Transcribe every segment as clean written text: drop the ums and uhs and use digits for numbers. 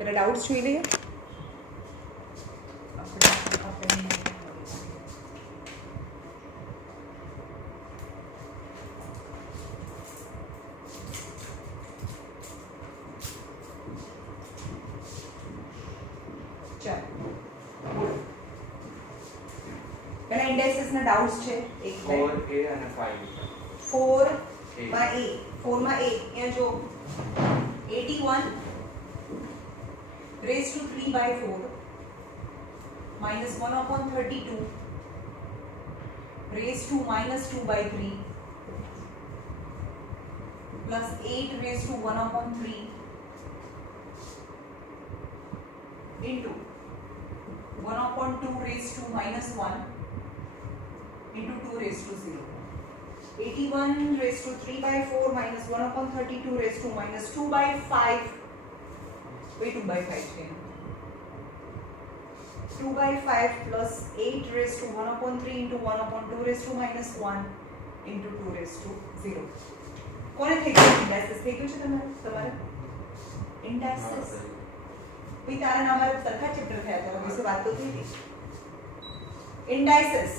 પેલા ડાઉટ્સ જોઈ લઈએ. પેલા ઇન્ડેક્સીસ ના ડાઉટ્સ છે. 4a અને 5. 4 માં a 4 માં a અહીંયા જો 81 raised to 3 by 4 minus 1 upon 32 raised to minus 2 by 3 plus 8 raised to 1 upon 3 into 1 upon 2 raised to minus 1 into 2 raised to 0. 81 raised to 3 by 4 minus 1 upon 32 raised to minus 2 by 5. Wait, 2 by 5 है. 2 by 5 plus 8 raised to 1 upon 3 into 1 upon 2 raised to minus 1 into 2 raised to 0. કોને થઈ ગયું? ઇન્ડાઇસિસ થઈ ગયું છે તમારે? ઇન્ડાઇસિસ. ભાઈ તારા નામ મારા સરખા ચેપ્ટર થયા હતા, વિશે વાત તો થઈ હતી. ઇન્ડાઇસિસ.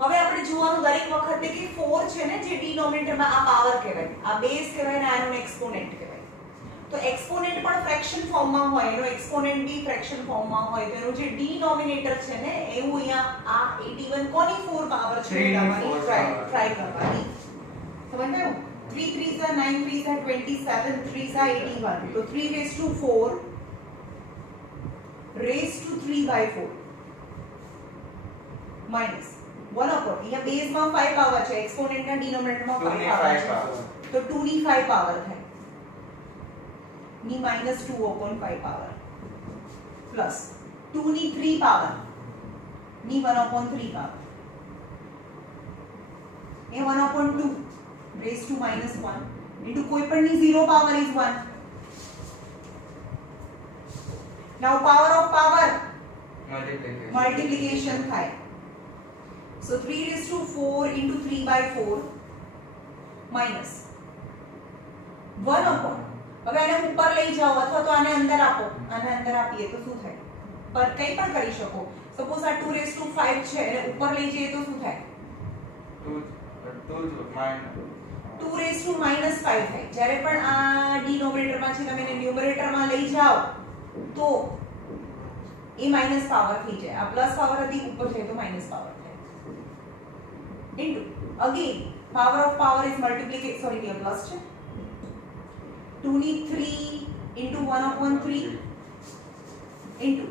હવે આપણે જોવાનું દરેક વખતે કે 4 છે ને જે ડિનોમિનેટરમાં આ પાવર કહેવાય, આ બેઝ કહેવાય ને આનો એક્સપોનેન્ટ કહેવાય. તો એક્સપોનેન્ટ પણ ફ્રેક્શન ફોર્મમાં હોય, એનો એક્સપોનેન્ટ બી ફ્રેક્શન ફોર્મમાં હોય, તો એનો જે ડિનોમિનેટર છે ને એવું અહીંયા આ 81 કોની 4 પાવર છે તમારી ટ્રાય કરવાની. સમજ ગયો? 3 3s are 9 3s are 27 3s are 81. તો 3 raised to 4 raised to 3 by 4 minus 1 upon અહીંયા બેઝમાં 5 પાવર છે, એક્સપોનેન્ટના ડિનોમિનેટરમાં 5 પાવર છે, તો 2 ની 5 પાવર થાય ની minus 2 upon 5 પાવર પ્લસ 2 ની 3 પાવર ની 1 upon 3 power A 1 upon 2 raised to minus 1 into કોઈ પણ ની 0 power is 1. now power of power multiplication થાય. So 3 raised to 4 into 3 by 4 minus 1 upon. હવે આને ઉપર લઈ જાઓ અથવા તો આને અંદર આપો, આને અંદર આપીએ તો શું થાય? પર કંઈ પણ કરી શકો. સપોઝ આ 2 raised to 5 છે અને ઉપર લઈ જઈએ તો શું થાય? 2 raised to minus 5 થાય. જ્યારે પણ આ ડિનોમિનેટરમાં છે તમે એને ન્યુમરેટરમાં લઈ જાઓ તો એ માઈનસ પાવર થઈ જાય. આ પ્લસ પાવર હતી, ઉપર જાય તો માઈનસ પાવર થાય. into again power of power is multiplication, sorry here plus છે 2 ની 3 into 1 upon 3 into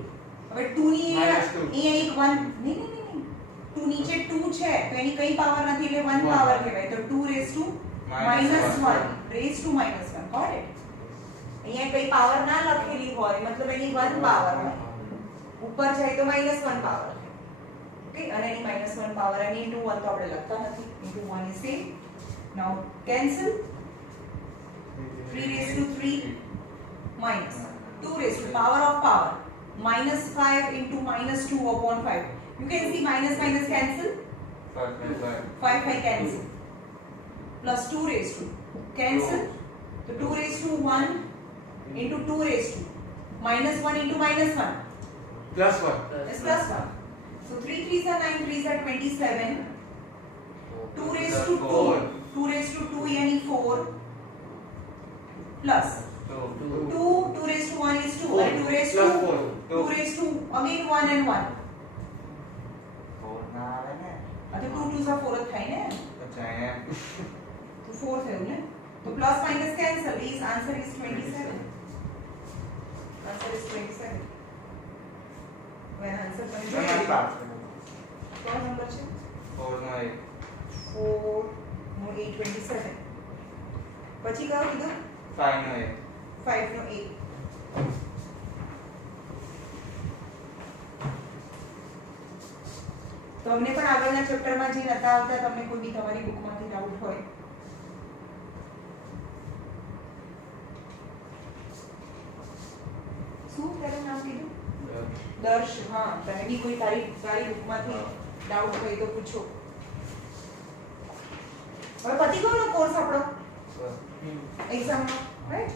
હવે 2 ની અહીંયા એક 1 નહીં 2 નીચે 2 છે તો એની કઈ પાવર નથી એટલે 1 પાવર કહેવાય. તો 2 raised to minus 1 raised to minus 1. got it? અહીંયા કઈ પાવર ના લખેલી હોય મતલબ એની 1 પાવર હોય, ઉપર જાય તો minus 1 પાવર. Okay, અને એની -1 પાવર અને into 1 તો આપણે લખતા નથી, into 1 is same. now cancel 3 raised to 3 minus 2 raised to power of power minus 5 into minus 2 upon 5. you can see minus minus cancel, 5 cancel, plus 2 raised to cancel, so 2 raised to 1 into 2 raised to minus 1 into minus 1 plus 1 is plus 1. So 3 3s are 9 3s are 27. 2 raised to 2 2 raised to 2 yani 4 plus 2 raised to 1 is 2 and 2 raised to 2 raised to again 1 and 1 4 ના આવે ને. अच्छा 2 2s are 4 થાય ને, અચ્છા એમ. તો 4 થયું ને, તો plus minus cancel, is answer is 27. answer is 27. when answer તમે ના જોઈ પાસ કોણ નંબર છે? 4 નો 1 4 નો 8 27. પછી કયો કીધું? 5 નો 1 5 નો 8. તો અમને પણ આગળના ચેપ્ટરમાં જે નતા આવતા તમને કોઈ બી તમારી બુકમાંથી ડાઉટ હોય શું તારું નામ કીધું? દર્શ. હા, તને બી કોઈ તારી બુકમાંથી ડાઉટ હોય તો પૂછો. હવે પતી ગયો કોર્સ આપણો એક્ઝામનો, રાઈટ?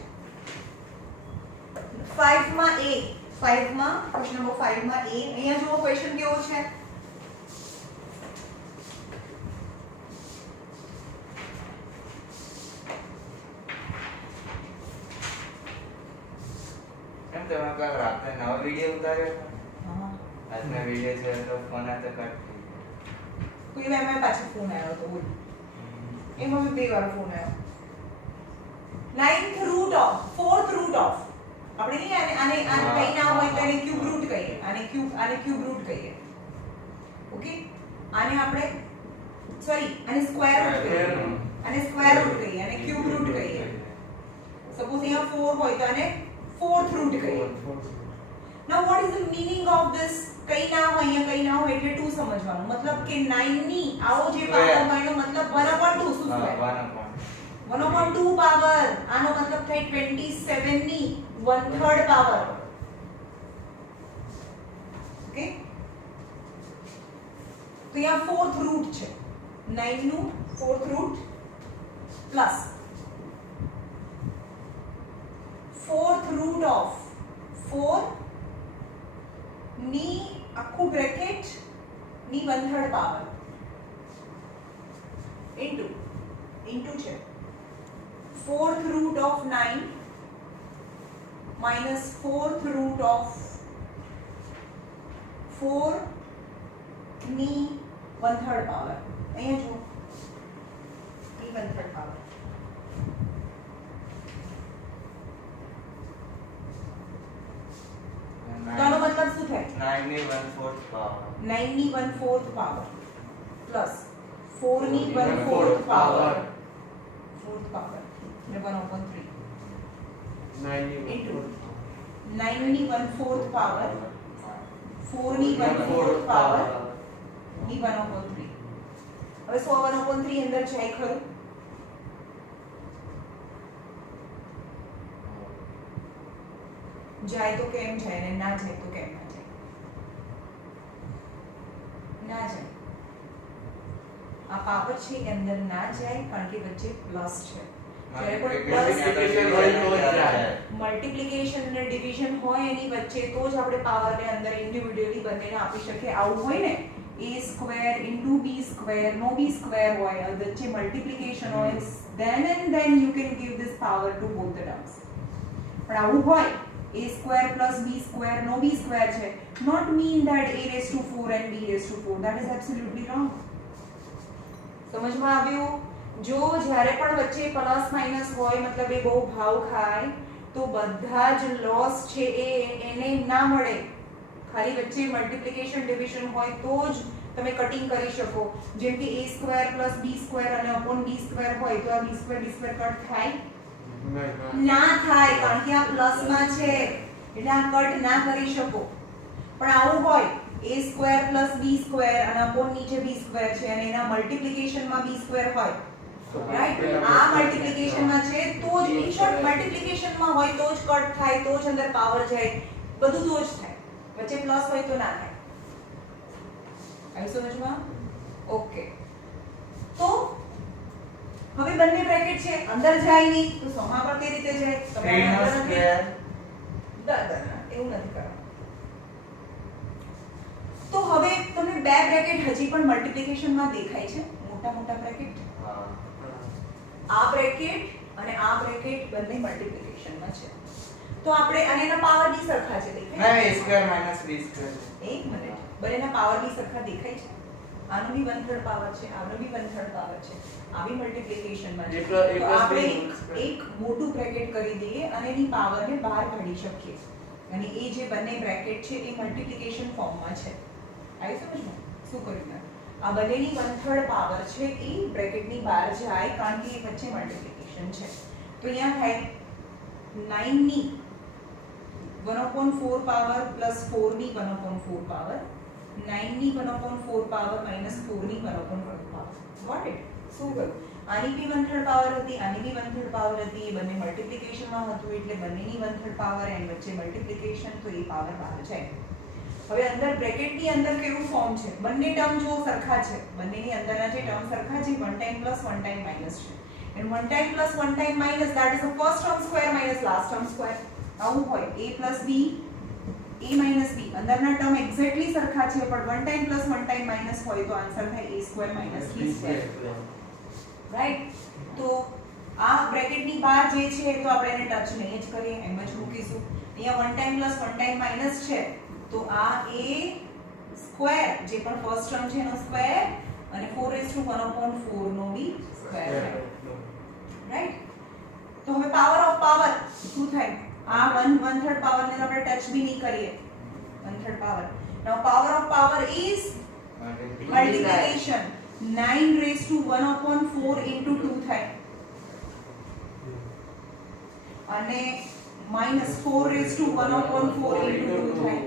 5 માં a 5 માં ક્વેશ્ચન નંબર 5 માં a અહીંયા જુઓ ક્વેશ્ચન કેવો છે કેમ તમે કાલ રાતે નવો વિડિયો ઉતાર્યો હતો? હા આજના વિડિયો છે તો ફોન હાથે કટ થઈ કોઈ વાર મેં પાછો ફોન આવ્યો તો બોલ ગયો. એમાં બી બે વાર ફોન આવ્યો 9th root of 4th root of આપણે નહીં આને કઈ ના હોય તો એને ક્યુબ રૂટ કહીએ આને ક્યુબ રૂટ કહીએ ઓકે આને આપણે સોરી આને સ્ક્વેર રૂટ કહીએ આને સ્ક્વેર રૂટ કહીએ આને ક્યુબ રૂટ કહીએ સપોઝ અહીંયા 4 હોય તો આને 4th root કહીએ now what is the meaning of this કઈ ના હોય અહીંયા કઈ ના હોય એટલે 2 સમજવાનું મતલબ કે 9 ની આવો જે પાવર હોય એનો મતલબ 1/2 શું હા, થાય 1/2. 1/2 પાવર આનો મતલબ થાય 27 ની 1/3 પાવર ઓકે તો અહીંયા 4th રૂટ છે 9 નું 4th route plus 4th root of 4 ની આખું બ્રેકેટ ની 1/3 પાવર ઇન્ટુ છે 4th root of 9 minus 4th root of 4 ની 1/3 પાવર અહીંયા જો ની 1/3 પાવર તો આનો મતલબ શું થાય 9 ની 1/4 પાવર 9 ની 1/4 પાવર પ્લસ 4 ની 1/4 પાવર 4th પાવર ને 1/3 into 9 ની 1/4 પાવર 4 ની 1/4 પાવર ની 1/3 હવે 100 1/3 અંદર જાય ખરું જાય તો કેમ જાય ને ના જાય તો કેમ ના જાય ના જાય આ પાવર છે એ અંદર ના જાય કારણ કે વચ્ચે પ્લસ છે જ્યારે પણ મલ્ટીપ્લિકેશન અને ડિવિઝન હોય એની વચ્ચે તો જ આપણે પાવરને અંદર ઇન્ડિવિડ્યુઅલી બંનેને આપી શકીએ આવું હોય ને a² * b², નો b² હોય વચ્ચે મલ્ટીપ્લિકેશન હોય then and then you can give this power to both the terms પણ આવું હોય a² + b² નો b² છે not mean that a⁴ and b⁴ that is absolutely wrong સમજમાં આવ્યું જો જ્યારે પણ વચ્ચે પ્લસ માઈનસ હોય મતલબ એ બહુ ભાવ ખાય તો બધા જ લોસ છે એને ના મળે ખાલી વચ્ચે મલ્ટીપ્લિકેશન ડિવિઝન હોય તો જ તમે કટિંગ કરી શકો જેમ કે a² + b² અને b² હોય તો આ b² કટ થાય ના થાય કારણ કે આ પ્લસ માં છે એટલે આ કટ ના કરી શકો પણ આવું હોય a² + b² અને નીચે b² છે અને એના મલ્ટીપ્લિકેશન માં b² હોય રાઈટ આ મલ્ટીપ્લિકેશન માં છે તો જ ઇન શોર્ટ મલ્ટીપ્લિકેશન માં હોય તો જ કટ થાય તો જ અંદર પાવર જાય બધું તો જ થાય વચ્ચે પ્લસ હોય તો ના થાય આવી સમજમાં ઓકે તો હવે બંને બ્રેકેટ છે અંદર જાય નહીં તો સમા પર કઈ રીતે જાય તમે અંદર નથી એવું નથી કરવાનું તો હવે તમને બે બ્રેકેટ હજી પણ મલ્ટીપ્લિકેશન માં દેખાય છે મોટા બ્રેકેટ આ બ્રેકેટ અને આ બ્રેકેટ બંને મલ્ટીપ્લિકેશન માં છે તો આપણે અને એના પાવર બી સરખા છે દેખાય a² - b². એક મિનિટ બંનેના પાવર બી સરખા દેખાય છે આનો બી 1/3 પાવર છે આનો બી 1/3 પાવર છે આ બી મલ્ટીપ્લિકેશન માં છે તો આપણે એક મોટું બ્રેકેટ કરી દઈએ અને એની પાવરને બહાર કાઢી શકીએ અને એ જે બંને બ્રેકેટ છે એ મલ્ટીપ્લિકેશન ફોર્મમાં છે આવી સમજમાં શું કર્યું મેં આ બંનેની 1/3 પાવર છે એ બ્રેકેટની બહાર જાય કારણ કે એ વચ્ચે મલ્ટીપ્લિકેશન છે તો અહીંયા થાય 9 ની 1/4 પાવર પ્લસ 4 ની 1/4 પાવર 9 ની 1/4 પાવર માઈનસ 4 ની 1/4 પાવર ગોટ ઇટ શું કર્યું આની બી 1/3 પાવર હતી આની બી 1/3 પાવર હતી એ બંને મલ્ટીપ્લિકેશનમાં હતું એટલે બંનેની 1/3 પાવર એન્ડ વચ્ચે મલ્ટીપ્લિકેશન તો એ પાવર બહાર જાય હવે અંદર બ્રેકેટની અંદર કેવું ફોર્મ છે બંને ટર્મ જો સરખા છે બંનેની અંદરના જે ટર્મ સરખા છે 1 ટાઈમ પ્લસ 1 ટાઈમ માઈનસ છે and 1 time plus 1 time minus that is the first term square minus last term square આવું હોય a + b a - b અંદરના ટર્મ એક્ઝેક્ટલી સરખા છે પણ one time plus one time minus હોય તો answer થાય a² - b². રાઈટ? તો આ બ્રેકેટની બહાર જે છે તો આપણે એને ટચ નહીં જ કરીએ, એમ જ મૂકીશું. અહીંયા one time plus one time minus છે તો આ a² જે પણ ફર્સ્ટ ટર્મ છે એનો સ્ક્વેર અને 4⁴ નો બી સ્ક્વેર થાય. રાઈટ? તો હવે પાવર ઓફ પાવર શું થાય? આ 1/3 પાવર ને આપણે ટચ બી નહીં કરીએ. 1/3 power. Now power of power is multiplication. 9⁴ into 2 થાય અને -4⁴ into 2 થાય.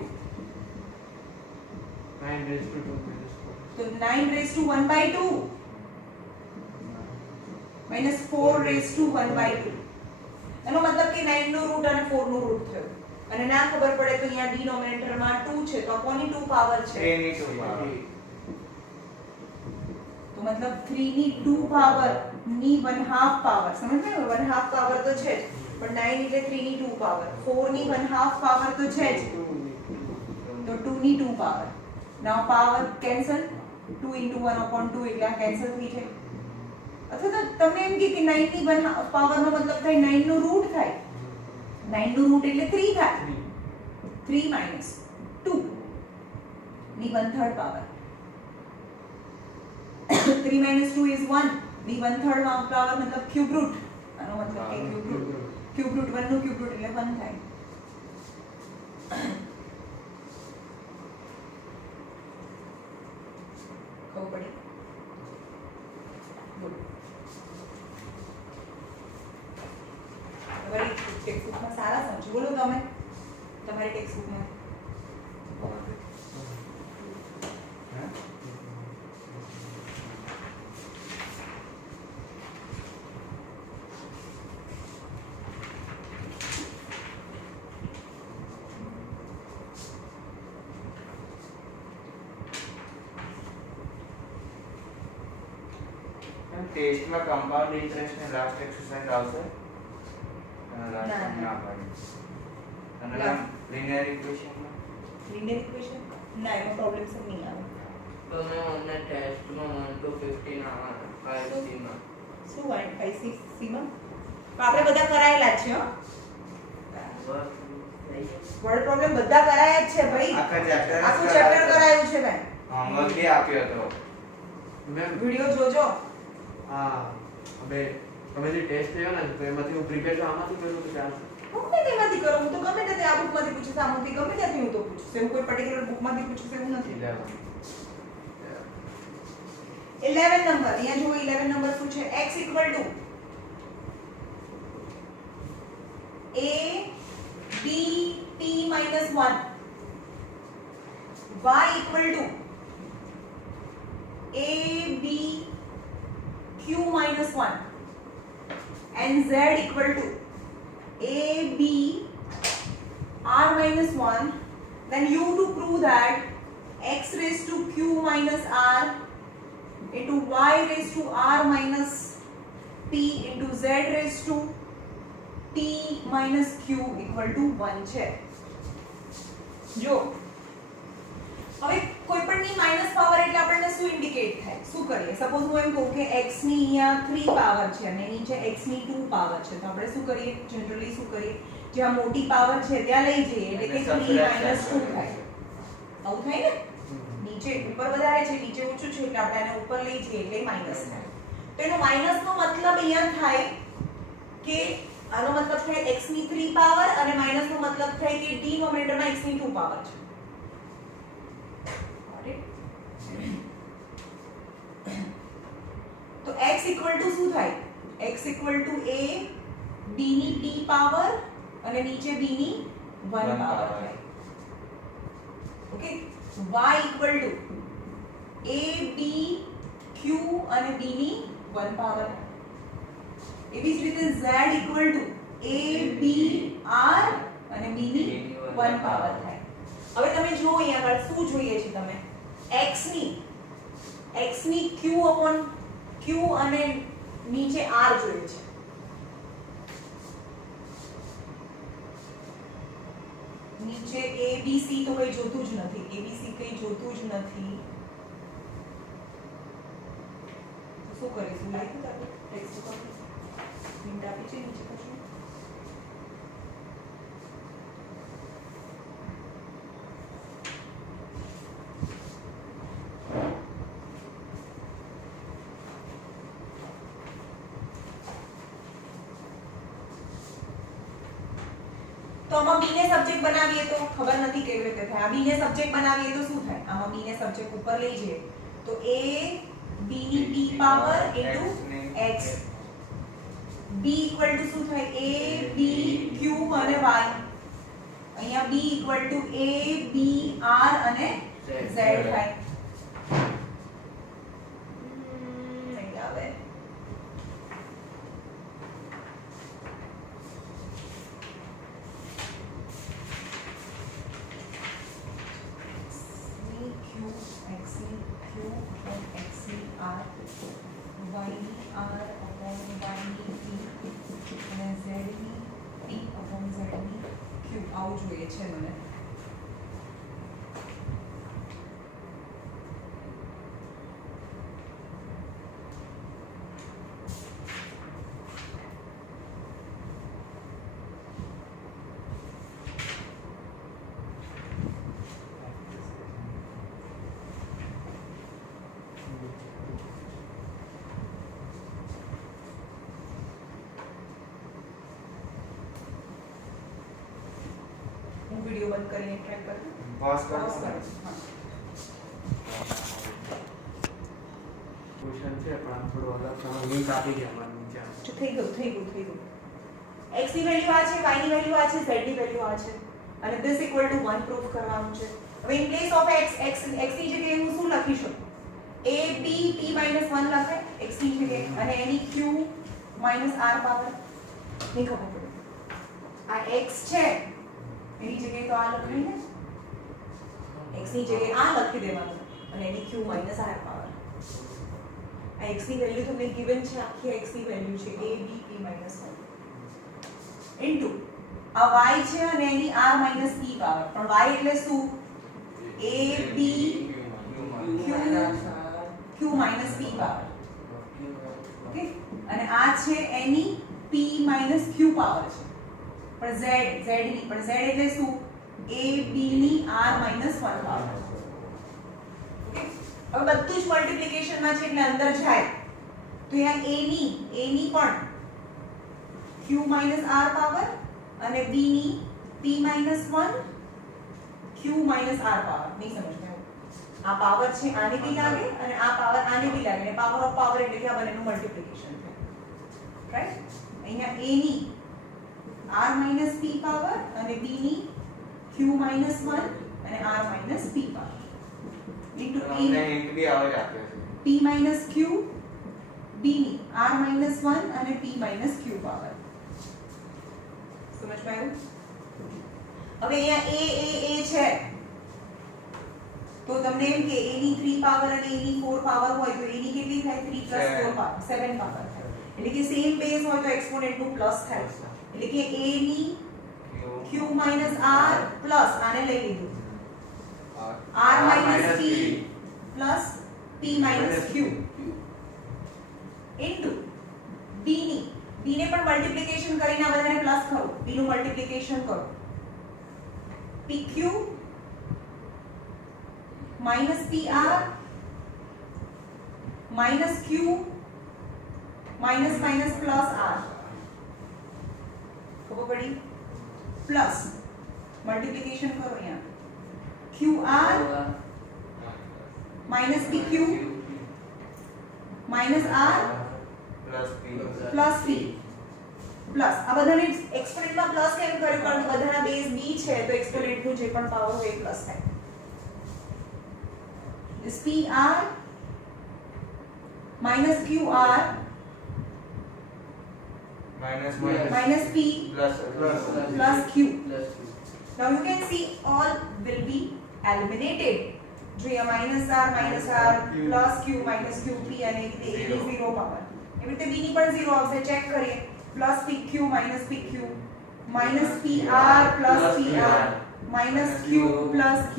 તો 9⁴ -4⁴ એનો મતલબ કે 9 નો રૂટ અને 4 નું રૂટ થયું. અને ના ખબર પડે તો અહીંયા ડિનોમિનેટર માં 2 છે તો કોની 2 પાવર છે? 3 ની 2 પાવર. તો મતલબ 3 ની 2 પાવર ની 1/2 પાવર. સમજ ગયો? 1/2 પાવર તો છે જ પણ 9 એટલે 3 ની 2 પાવર. 4 ની 1/2 પાવર તો છે જ તો 2 ની 2 પાવર. નાઉ પાવર કેન્સલ. 2 into 1/2 એટલે આ કેન્સલ થઈ જાય. અથવા તો તમને એમ કે 9 ની 1/2 પાવર નો મતલબ થાય 9 નું રૂટ થાય. 9 નું રૂટ એટલે 3 થાય. 3 - 2 ની 1/3 પાવર. 3 - 2 is 1 ની 1/3 પાવર મતલબ ક્યુબ રૂટ. આનો મતલબ કે ક્યુબ રૂટ 1 નું ક્યુબ રૂટ એટલે 1 થાય. ખબર પડી? ગુડ. તમારી ટેક્સ્ટબુકમાં સારા સમજો. બોલો તમે તમારી ટેક્સ્ટબુકમાં ટેસ્ટમાં કમ્પાઉન્ડ ઇન્ટરેસ્ટ ને લાસ્ટ એક્સરસાઇઝ આવશે. ના. ના પાડી. અને લિનિયર ઇક્વેશનમાં લિનિયર ઇક્વેશન ના એનો પ્રોબ્લેમ સર નહીં આવે. તો મેં અમને ટેસ્ટમાં 1 to 15 આવવાના 5C માં. શું 5C માં આપણે બધા કરાયેલા જ છે. હો વર્ડ પ્રોબ્લેમ બધા કરાયા જ છે ભાઈ. આખું ચેપ્ટર કરાયું છે ભાઈ. હોમવર્ક બી આપ્યો હતો. મેમ વિડિયો જોજો. હા હવે તમે જે ટેસ્ટ લેવાના છે તો એમાંથી હું પ્રિપેર તો આમાંથી કરું તો ચાલશે? ગમે તેમાંથી કરો. હું તો ગમે તે આ બુકમાંથી પૂછું, આમાંથી ગમે ત્યાંથી હું તો પૂછું. એવું કોઈ પર્ટિક્યુલર બુકમાંથી પૂછું એવું નથી. 11 નંબર અહીંયા જુઓ. 11 નંબર શું છે? x = a b p - 1 y = a b q - 1 and z = a b r - 1. then you to prove that x⁻q - r into y⁻r - p into z⁻t - q = 1 છે. જો હવે કોઈ પણની માઈનસ પાવર એટલે આપણને શું ઇન્ડિકેટ થાય? શું કરીએ? સપોઝ હું એમ કહું કે x ની અહીંયા 3 પાવર છે અને નીચે x ની 2 પાવર છે તો આપણે શું કરીએ? જનરલી શું કરીએ? જ્યાં મોટી પાવર છે ત્યાં લઈ જઈએ એટલે કે 3 - 2 થાય. આવું થાય ને? નીચે ઉપર વધારે છે નીચે ઓછું છે એટલે આપણે એને ઉપર લઈ જઈએ એટલે માઈનસ થાય. તો એનો માઈનસ નો મતલબ અહીંયા થાય કે આનો મતલબ થાય x ની 3 પાવર અને માઈનસ નો મતલબ થાય કે ડિનોમિનેટરમાં x ની 2 પાવર છે. તો x = શું થાય? x = a b ની p પાવર અને નીચે b ની 1 પાવર થાય. Okay. y = a b q અને b ની 1 પાવર. એવી જ રીતે z = a b r અને b ની 1 પાવર થાય. હવે તમે જુઓ અહીંયા આગળ શું જોઈએ છે તમે? x ની q અને નીચે r જોઈએ છે. નીચે ABC તો કઈ જોતું જ નથી, ABC કઈ જોતું જ નથી. તો શું કરીશું? લખી દો ટેક્સ્ટ ઉપર પ્રિન્ટ આપી છે નીચે પછી. તો આમાં b ને સબ્જેક્ટ બનાવીએ તો ખબર નથી કેવી રીતે થાય. આ b ને સબ્જેક્ટ બનાવીએ તો શું થાય? આમાં b ને સબ્જેક્ટ ઉપર લઈ જઈએ તો a b ની p power into x. b equal to શું થાય? a b q અને y. અહીંયા b equal to a b r અને z થાય. નહીં આવે. આવું જોઈએ છે મને. વિડિયો બંધ કરીને ટ્રાય કરું. पॉज कर Pause કરો. હા. ક્વેશ્ચન છે પણ આમ થોડું અલગ તમે લિંક આપી દે અમારે નીચે જો થઈ ગયું. x ની વેલ્યુ આ છે, y ની વેલ્યુ આ છે, z ની વેલ્યુ આ છે અને this equal to 1 પ્રૂફ કરવાનું છે. હવે in place of x ની જગ્યાએ હું શું લખી શકું? a b p - 1 લખાય x ની જગ્યાએ અને એની q - r પાવર નહીં ખબર પડે. આ x છે એની જગ્યાએ તો આ લખાય ને, x ની જગ્યાએ આ લખી દેવાનું અને એની q - r પાવર. આ x ની વેલ્યુ તમને given છે, આખી x ની વેલ્યુ છે a b p - 1 ઇન્ટુ આ y છે અને એની r - p પાવર. પણ y એટલે શું? a b q - p power. Okay, અને આ છે એની p - q પાવર છે. પણ z ની પણ z એટલે શું? a b ની r - 1 પાવર. ઓકે, હવે બધું જ મલ્ટીપ્લિકેશન માં છે એટલે અંદર જાય તો અહીંયા a ની પણ q - r પાવર અને b ની p - 1 q - r પાવર. નહીં સમજમાં? આ પાવર છે આને બી લાગે અને આ પાવર આને બી લાગે અને પાવર ઓફ પાવર એટલે કે આ બંનેનું મલ્ટીપ્લિકેશન થાય. રાઈટ? અહીંયા a ની r - p પાવર અને b ની q - 1 અને r - p પાવર ઇન્ટુ हमने हिंट भी आवाज आते हैं p - q b ની r - 1 અને p - q પાવર. સમજમાં આવ્યું? હવે અહીંયા a છે તો તમને એમ કે a ની 3 પાવર અને a ની 4 પાવર હોય તો a ની કેટલી થાય? 3 + 4 પાવર 7 પાવર થાય. એટલે કે સેમ બેઝ હોય તો એક્સપોનેન્ટ નું પ્લસ થાય. એટલે કે a ની q - r પ્લસ આને લઈ લીધું r - p plus p - q into b ની b ને પણ મલ્ટીપ્લિકેશન કરીને આ બધાને પ્લસ કરો. b નું મલ્ટીપ્લિકેશન કરો pq minus pr minus q minus minus plus r. ખબર પડી? પ્લસ મલ્ટીપ્લિકેશન કરો અહીંયા qr minus pq minus r plus P plus p plus આ બધાને એક્સપોનેન્ટમાં પ્લસ કેમ કર્યું? કારણ કે બધાના બેઝ b છે તો એક્સપોનેન્ટનું જે પણ પાવર હોય એ પ્લસ થાય. this pr minus qr minus minus p plus plus q. Now you can see all will be eliminated. जो ये minus r plus q minus qp અને એ રીતે 0 પાવર. એવી રીતે b ની પણ 0 આવશે. ચેક કરીએ. plus pq minus pq minus pr plus pr minus q plus q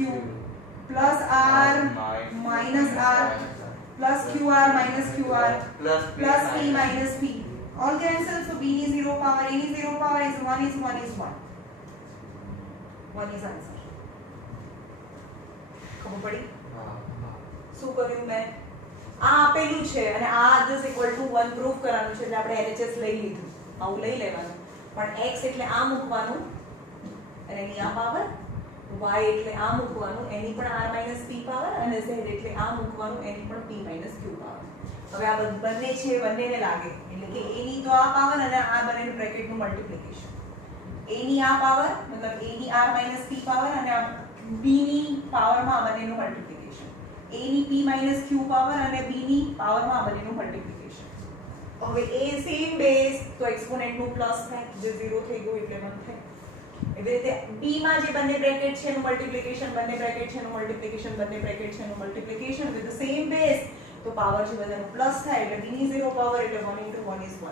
plus r minus r plus qr minus qr plus p minus p. All cancel, so b is 0 power, a is 0 power, is 1 is 1 is 1. 1 is answer. ખબર પડી? શું કર્યું મેં? આ આપેલું છે અને આ just equal to 1 પ્રૂફ કરવાનું છે એટલે આપણે LHS લઈ લીધું. આવું લઈ લેવાનું. પણ x એટલે આ મૂકવાનું અને એની આ પાવર, y એટલે આ મૂકવાનું એની પણ r p પાવર અને z એટલે આ મૂકવાનું એની પણ p q પાવર. હવે આ બંને છે બંનેને લાગે એટલે કે a ની તો આ પાવર અને આ બંનેનું બ્રેકેટનું મલ્ટીપ્લિકેશન. a ની આ પાવર મતલબ a ની r p પાવર અને આ b ની પાવરમાં આ બંનેનું મલ્ટીપ્લિકેશન. a ની p q પાવર અને b ની પાવરમાં આ બંનેનું મલ્ટીપ્લિકેશન. હવે a સેમ બેઝ તો એક્સપોનેન્ટનું પ્લસ થાય જે 0 થઈ ગયું એટલે 1 થાય. એવી રીતે b માં જે બંને બ્રેકેટ છે એનું મલ્ટીપ્લિકેશન, બંને બ્રેકેટ છે એનું મલ્ટીપ્લિકેશન, બંને બ્રેકેટ છે એનું multiplication with the same base તો પાવર છે બધાનું પ્લસ થાય એટલે b ની 0 પાવર એટલે 1 * 1 is 1.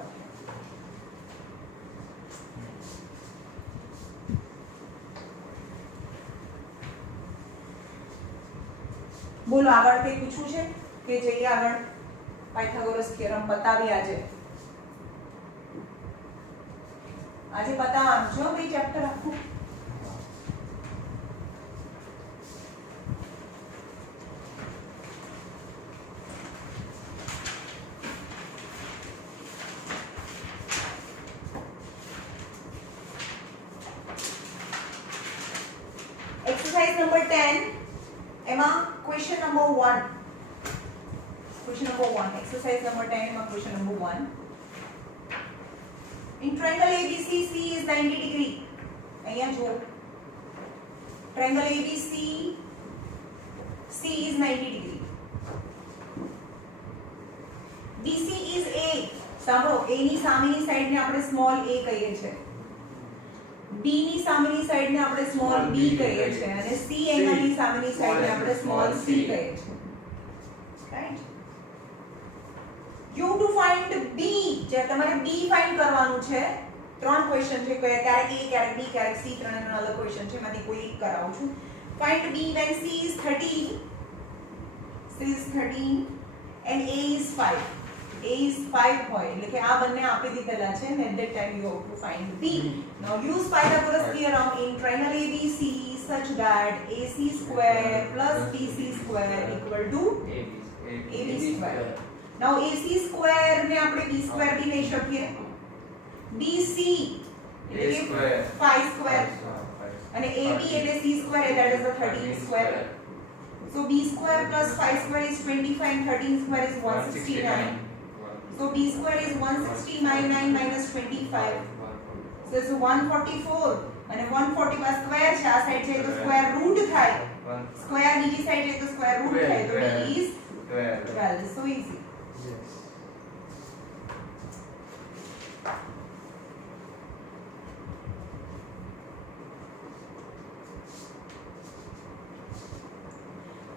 બોલો આગળ કંઈ પૂછવું છે કે જઈએ આગળ પાયથાગોરસ થિયરમ બતાવી આજે પતાવવાનું છે ભાઈ ચેપ્ટર આખું. exercise number 10 એમાં question number 1 exercise number 10 એમાં question number 1. in triangle ABC C is 90 degree. અહીંયા જો triangle ABC C is 90 degree. BC is A. સાંભળો A ની સામેની સાઈડને આપણે સ્મોલ a કહીએ છીએ. B ની સામેની સાઈડને આપણે સ્મોલ b કહીએ છીએ અને C એંગલની સામેની સાઈડને આપણે સ્મોલ c કહીએ છીએ. Right? you to find B જે તમારે B ફાઇન્ડ કરવાનું છે. ત્રણ ક્વેશ્ચન છે, ક્યારેક A ક્યારેક B ક્યારેક C, ત્રણે ત્રણ અલગ ક્વેશ્ચન છે, એમાંથી કોઈ એક કરાવું છું. find B when C is 13 and A is 5. A is 5 હોય એટલે કે આ બંને આપી દીધેલા છે and at that time you have to find B. Now use Pythagoras theorem in triangle ABC such that AC square plus BC square equal to AB square. Now AC square ને આપણે B square બી લઈ શકીએ. BC એટલે કે 5 square અને AB એટલે C square that is the 13 square. So B square plus 5 square is 25 and 13 square is 169. So B square is 169 minus 25. So it's 144 અને 140 માં સ્ક્વેર છે, આ સાઈડ છે તો સ્ક્વેર રૂટ થાય. સ્ક્વેર બીજી સાઈડ છે તો સ્ક્વેર રૂટ થાય તો B is 12. So easy. Yes.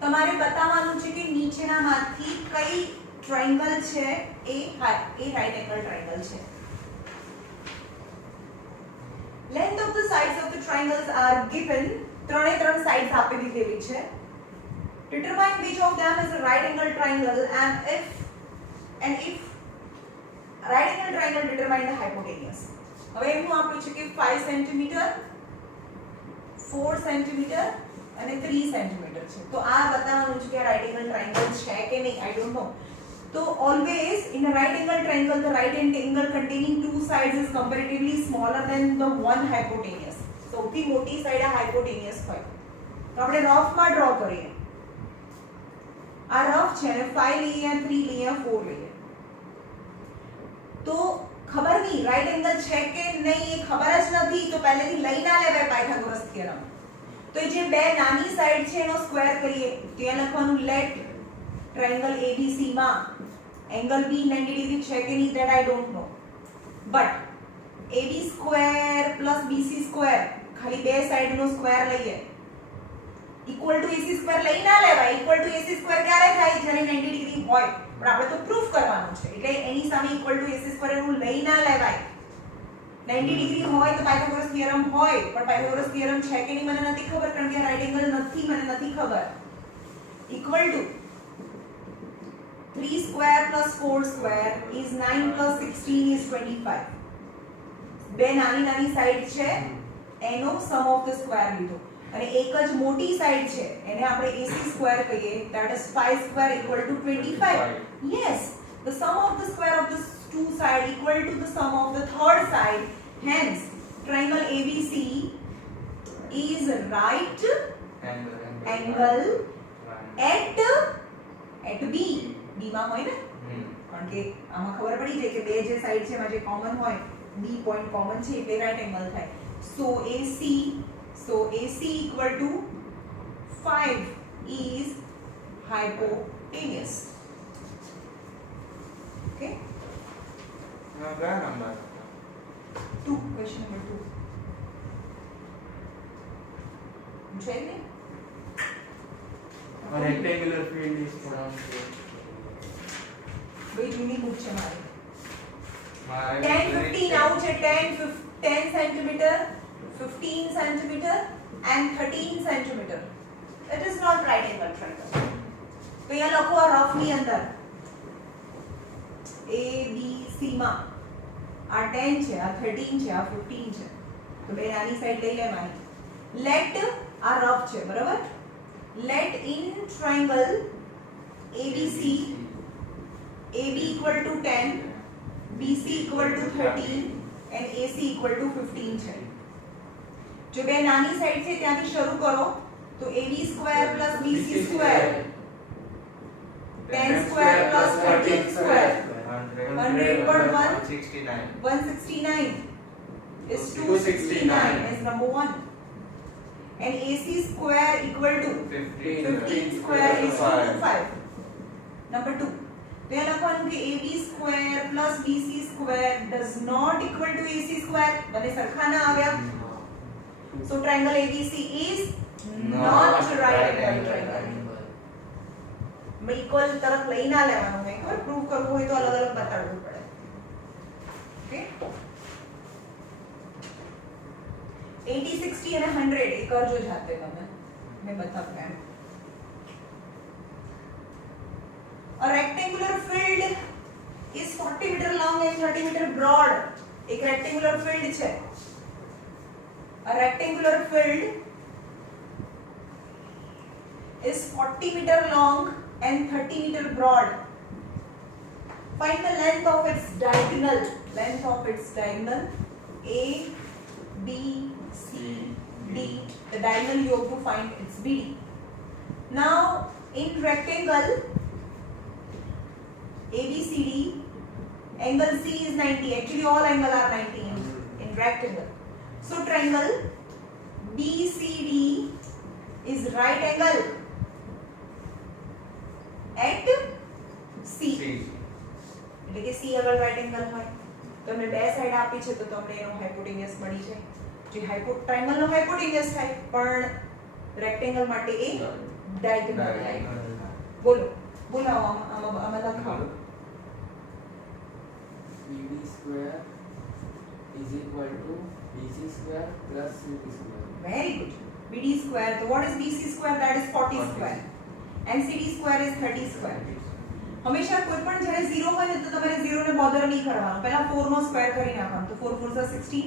તમારે બતાવવાનું છે કે નીચેનામાંથી કઈ ટ્રાયેંગલ છે એ રાઈટ એંગલ ટ્રાયેંગલ છે. length of the sides of the triangles are given. ત્રણે ત્રણ સાઇડ્સ આપી દીધેલી છે. determine which of them is a right angle triangle and if right angle triangle determine the hypotenuse. હવે એનું આપ્યું છે કે 5 cm 4 cm અને 3 cm છે. તો આ બતાવવાનું છે કે રાઈટ એંગલ ટ્રાયેંગલ છે કે નહીં. I don't know. So always in a right angle triangle the right angle containing two sides is comparatively smaller than the one hypotenuse. સૌથી મોટી સાઈડ આ હાઇપોટેનિયસ હોય. તો આપણે રફ માં ડ્રો કરીએ. આ રફ છે અને 5 લઈએ 3 લઈએ 4 લઈએ. તો ખબર નહીં રાઈટ એંગલ છે કે નહીં એ ખબર જ નથી તો પહેલેથી લઈ ના લેવાય પાયથાગોરસ થિયરમ. તો જે બે નાની સાઈડ છે એનો સ્ક્વેર કરીએ. ત્યાં લખવાનું લેટ ટ્રાયેંગલ ABC માં એંગલ B 90 ડિગ્રી છે કે નહીં that I don't know. But AB square plus BC square ખાલી બે સાઈડ નો સ્ક્વેર લઈએ equal to AC square લઈ ના લેવાય. equal to AC square ક્યારે થાય જ્યારે 90 ડિગ્રી હોય. પણ આપણે તો પ્રૂફ કરવાનું છે એટલે એની સામે equal to AC square એવું લઈ ના લેવાય. 90 ડિગ્રી હોય તો પાયથાગોરસ થિયરમ હોય પણ પાયથાગોરસ થિયરમ છે કે નહીં મને નથી ખબર કારણ કે રાઈટ એંગલ નથી મને નથી ખબર equal to 3 square plus 4 square is 9 plus 16 is 25 બે નાની નાની સાઈડ છે એનો સમ ઓફ ધ સ્ક્વેર લીધો અને એક જ મોટી સાઈડ છે એને આપણે AC સ્ક્વેર કહીએ that is 5 square equal to 25 yes the sum of the square of the two side equal to the sum of the third side hence triangle ABC is right angle at B B માં હોય ને કારણ કે આમાં ખબર પડી જાય કે બે જે સાઈડ છે એમાં જે કોમન હોય B પોઈન્ટ કોમન છે એટલે રાઈટ એંગલ થાય so AC equal to 5 is hypotenuse okay क्या नंबर 2 question number 2 છે ને A rectangular field is from ભાઈ જૂની બુક છે મારી हमारे 10 15 આવું છે 10 centimeter 15 centimeter and 13 centimeter it is not right angle triangle તો અહીંયા લખો આ રફ ની અંદર A B C માં આ 10 છે આ 13 છે આ 15 છે તો બે નાની સાઈડ લઈ લેવાની let આ રફ છે બરાબર let in triangle ABC AB equal to 10 BC equal to 13 and AC equal to 15 છે જો બે નાની સાઈડ છે ત્યાંથી શરૂ કરો તો AB square plus BC square 10 square plus 13 square 100 per 169 169 is 269 is number 1 and AC square equal to 15 square is 225 number 2 तो यहाँ लखવાનું कि AB square plus BC square does not equal to AC square बने सरखा ना આવ્યા so triangle ABC is not right angle triangle मैं equal तरफ લઈ ના લેવાનું મેં એકવાર પ્રૂવ કરવું હોય તો અલગ અલગ બતાડવું પડે ઓકે 80 60 અને 100 એ કરજો જાતે તમે મેં બતાવ્યું એમ A rectangular field is 40 meter long and 30 meter broad. एक rectangular field છે. A rectangular field is 40 meter long and 30 meter broad. Find the length of its diagonal. Length of its diagonal A, B, C, D. The diagonal you have to find its BD. Now in rectangle ABCD, angle C is 90. Actually, all angles are 90 in rectangle. So, triangle BCD is right angle at C. એટલે કે C અગર right angle હોય તો તમને બે side આપી છે તો તમને એનો હાઇપોટેન્યુસ મળી જાય જે ટ્રાયંગલ નો હાઇપોટેન્યુસ થાય પણ રેક્ટેંગલ માટે એ ડાયગોનલ થાય બોલો બોલાવો આમાં લખાવો BD square is equal to BC square plus CD square. Very good. BD square. So what is BC square? That is 40 square. And CD square is 30 square. હંમેશા કોઈ પણ જ્યારે 0 હોય ને તો તમારે 0 ને બોધર નહીં કરવાનું. પહેલા 4 નો સ્ક્વેર કરી નાખવાનું. તો 4 4 is 16.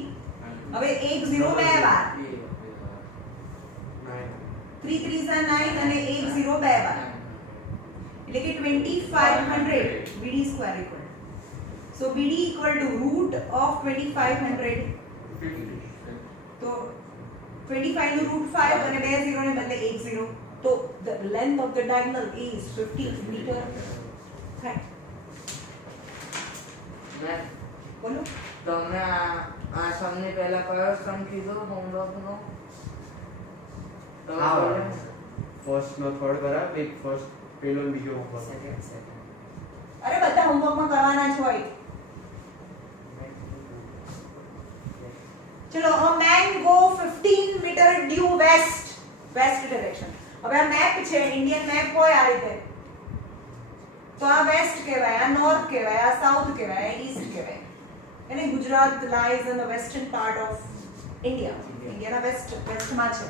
હવે 1 0 બે વાર. 3 3 is 9 અને 1 0 બે વાર. એટલે કે 2500 BD square equal. So BD equal to root of 2500. तो 25 નો root 5 અને 2 0 ને બદલે 1 0. तो the length of the diagonal is 50 meter. Right. મેં બોલો તમને આ સમને પહેલા કયો સમ કીધો હોમવર્ક નો હા ફર્સ્ટ નો થર્ડ કરા એક ફર્સ્ટ પેલો ને બીજો ઉપર સેકન્ડ અરે બધા હોમવર્ક માં કરવાના જ હોય ચલો a man go 15 meter due west direction હવે આ મેપ છે ઇન્ડિયન મેપ હોય આ રીતે તો આ વેસ્ટ કહેવાય આ નોર્થ કહેવાય આ સાઉથ કહેવાય આ ઈસ્ટ કહેવાય અને Gujarat lies in the western part of ઇન્ડિયાના વેસ્ટમાં છે.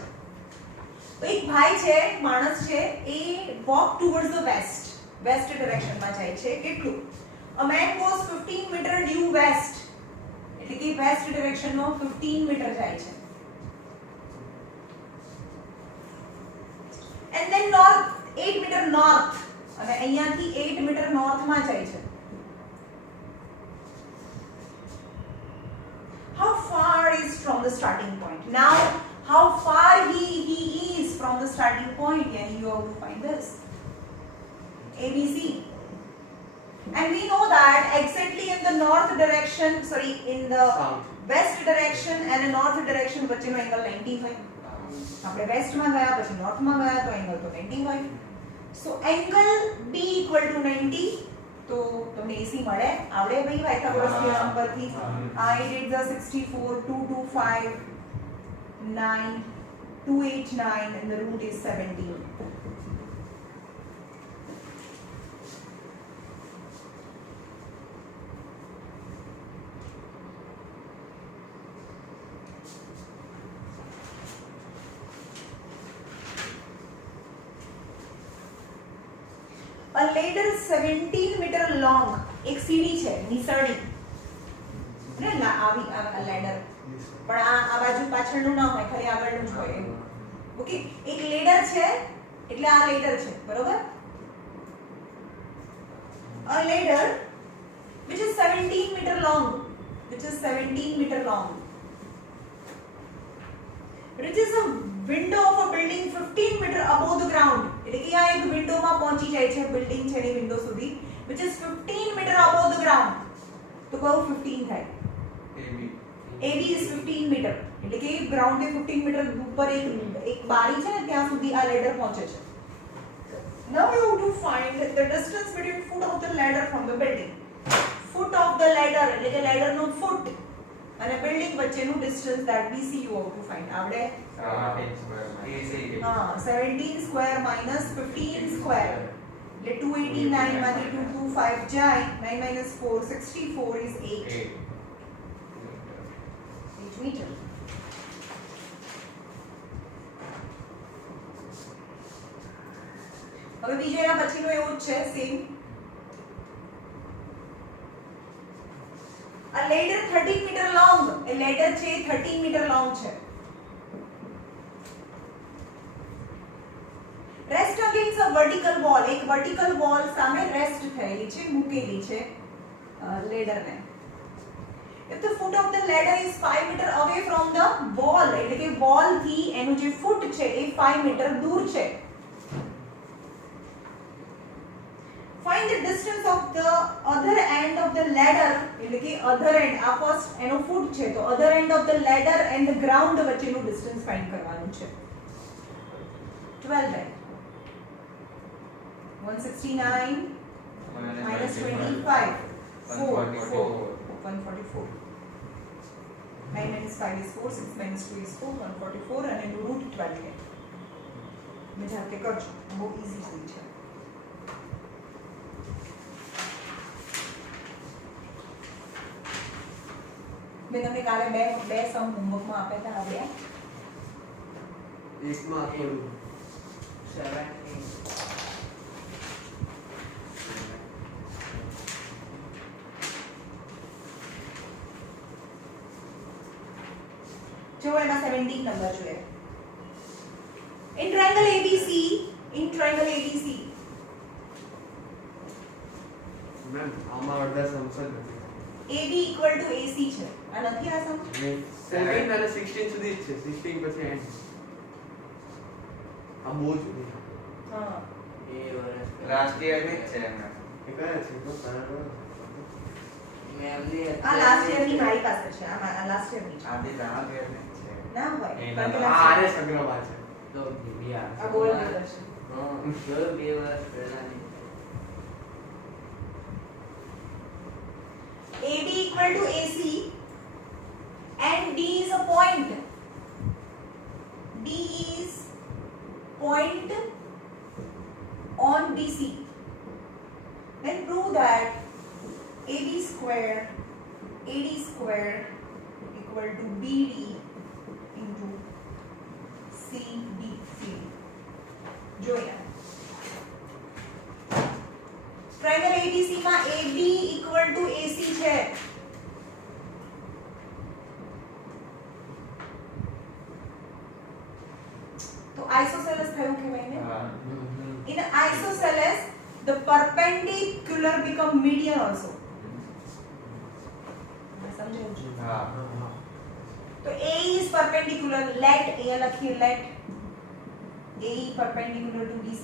તો એક ભાઈ છે, માણસ છે, એ વોક ટુવર્ડ્સ ધ વેસ્ટ ડિરેક્શનમાં જાય છે. કેટલું? A man goes 15 metre due west, એટલે કે વેસ્ટ ડિરેક્શનમાં 15 મીટર જાય છે. And then north 8 metre north, અને અહીંયાથી 8 મીટર નોર્થમાં જાય છે. How far is from the starting point? Now, how far he is from the starting point? Yeah, you have to find this. ABC. And we know that exactly in the north direction, sorry, in the South. west direction and the north direction વચ્ચેનો angle 90 હોય. આપણે વેસ્ટમાં ગયા પછી નોર્થમાં ગયા તો angle તો 90 હોય. So angle B equal to 90. તો તમને AC મળે. આવડે ભાઈ પાયથાગોરસ થિયરમ પરથી. I did the 64, 225, 9, 289 and the root is 17. A ladder 17 meter long, એક સીડી છે નિસરણી ને ના આવી આ લેડર, પણ આ બાજુ પાછળનું ના હોય, ખાલી આગળનું જ હોય. ઓકે, એક લેડર છે એટલે આ લેડર છે, બરોબર? A ladder which is 17 meter long, which is 17 meter long, reaches a window of a building 15 meter above the ground, એટલે કે આ એક વિન્ડોમાં પહોંચી જાય છે, બિલ્ડિંગ છે ની વિન્ડો સુધી, which is 15 meter above the ground. તો કયું 15 થાય? AB is 15 meter, એટલે કે ગ્રાઉન્ડ થી 15 મીટર ઉપર એક બારી છે ને ત્યાં સુધી આ લેડર પહોંચે છે. Now you have to find the distance between foot of the ladder from the building. Foot of the ladder એટલે કે લેડર નું ફૂટ અને બિલ્ડિંગ વચ્ચેનું distance that BC you have to find. આવડે? 17 સ્ક્વેર minus 15 સ્ક્વેર એટલે 289 માંથી 225 જાય, 9 minus 4 64 is 8 meter. હવે બીજો એના પછીનો એવું જ છે same. A ladder 13 meter long, એ લેડર છે 13 meter long છે. Rest against a vertical wall, એક vertical wall સામે રેસ્ટ થયેલી છે, મૂકેલી છે લેડરને. If the foot of the ladder is 5 meter away from the wall, એટલે કે wall થી એનું જે ફૂટ છે એ 5 મીટર દૂર છે. Find the distance of the other end of the ladder, એટલે કે other end, આ first એનો ફૂટ છે તો other end of the ladder and the ground વચ્ચેનું ડિસ્ટન્સ ફાઇન્ડ કરવાનું છે. 12 right. 169 minus 25 144. 9 minus 5 is 4, 6 minus 2 is 4, 144 અને એનું રૂટ 12 છે. મેં જાતે કરજો, બહુ ઈઝી થઈ છે. મેં તમને કાલે બે સમ હોમવર્કમાં આપ્યા હતા, આવ્યા? એકમાં થોડું 17. જો એમાં 17 નંબર જોઈએ. In triangle ABC, મેમ આમાં અડધા સમસ જ નથી. AB equal to AC છે. આ નથી આ સમ? 17 અને 16 સુધી જ છે, 16 પછી એન્ડ. આ બહુ જ હા. એ વર્ષ લાસ્ટ યર ની જ છે એમાં. એ કયા છે તો સારા મેમની આ લાસ્ટ યર ની મારી પાસે છે. આ લાસ્ટ યર ની છે. આધી દાણા યર ની જ છે. ના હોય. એ કારણ કે ના. last આરે year- સંગ્રહમાં છે. તો બિયા આ ગોળ મેળવ છે. હા જોયું 2 વર્ષ પહેલાની. AB equal to AC and D is a point. D is point on BC. Then prove that AB square AD square equal to BD isosceles થયું કહેવાય ને. હા. In isosceles, the perpendicular become median also. સમજાયું છે? હા. તો A is perpendicular. Let અહીંયા લખીએ let A perpendicular to BC.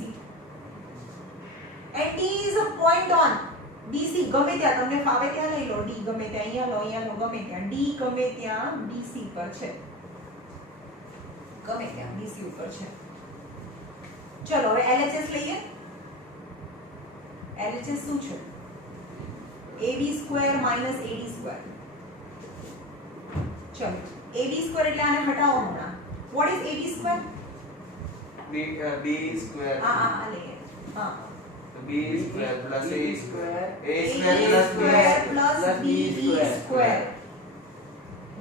And D is a point on BC. ગમે ત્યાં તમને ફાવે ત્યાં લઈ લો. D ગમે ત્યાં અહીંયા લો ગમે ત્યાં. D ગમે ત્યાં BC પર છે. ગમે ત્યાં BC ઉપર છે. ચલો હવે LHS લઈએ. LHS શું છે? AB square minus AD square. ચલો AB સ્ક્વેર એટલે આને હટાવો હમણાં. What is AB square? B square. આ લઈએ. હા. So B square plus A square. A A square plus B square square. plus plus BE BE square. square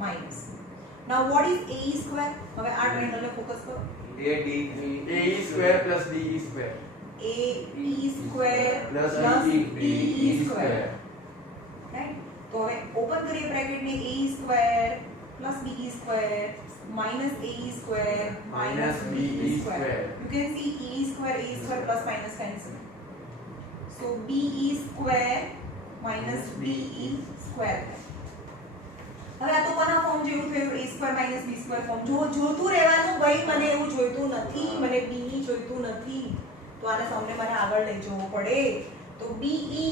minus. Now what is AE square? હવે આ triangle ને focus કરો. AD. AE square plus DE square. AE square Plus BE square. Right? તો હવે open કરીએ bracket ને AE square plus BE square minus AE square minus BE square. You can see AE square plus minus cancel. So BE square minus BE square. હવે આ તો કોના form જેવું થયું? A square minus B square form. જોતું રહેવાનું ભાઈ, મને એવું જોઈતું નથી, મને BE જોઈતું નથી. તો આને સૌને મને આગળ લઈ જવું પડે. તો BE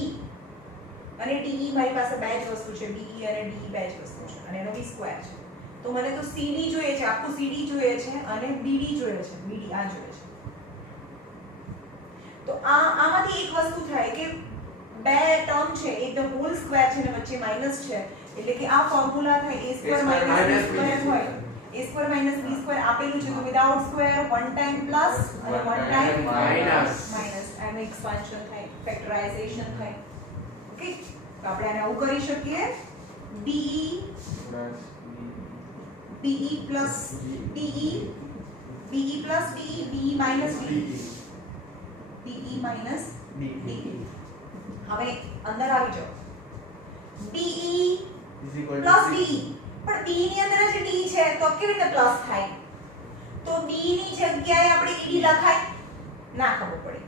અને DE મારી પાસે બે જ વસ્તુ છે. BE અને DE બે જ વસ્તુ છે અને એનો B સ્ક્વેર છે. તો મને તો CD જોઈએ છે, આખું CD જોઈએ છે અને BD જોઈએ છે. BD આ જોઈએ છે. તો આમાંથી એક વસ્તુ થાય કે બે ટર્મ છે, એક ધ હોલ સ્ક્વેર છે અને વચ્ચે માઈનસ છે, એટલે કે આ ફોર્મ્યુલા થાય A square minus B square હોય. A square minus B square આપેલું છે તો without square one time plus અને વન ટાઈમ minus. માઈનસ. આનું એક્સપાન્શન થાય, ફેક્ટરાઇઝેશન થાય. ઓકે, તો આપણે આને આવું કરી શકીએ. BE Plus DE BE plus DE BE minus DE DE minus DE. હવે અંદર આવી જાઓ. BE is equal to plus C. DE, પણ B ની અંદર જ D છે તો કેવી રીતે પ્લસ થાય? તો B ની જગ્યાએ આપણે ED લખાય ના, ખબર પડી.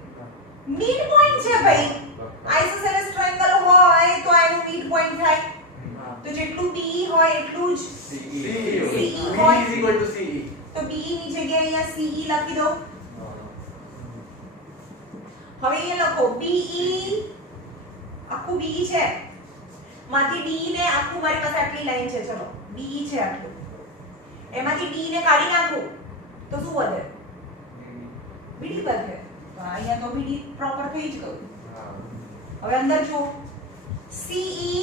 મિડ પોઈન્ટ છે ભાઈ. આઇસોસેલેસ ટ્રાયેંગલ હોય તો આનું મિડ પોઈન્ટ થાય. તો જેટલું BE હોય એટલું જ CE. CE B હોય. is equal to CE. તો BE ની જગ્યાએ અહીંયા CE લખી દો. હવે અહીંયા લખો BE આખું BE છે, માંથી D ને આખું મારી પાસે આટલી લાઈન છે, ચલો BE છે આટલું, એમાંથી D ને કાઢી નાખું તો શું વધે? BD વધે. તો અહીંયા તો BD પ્રોપર થઈ જ ગયું. હવે અંદર જો CE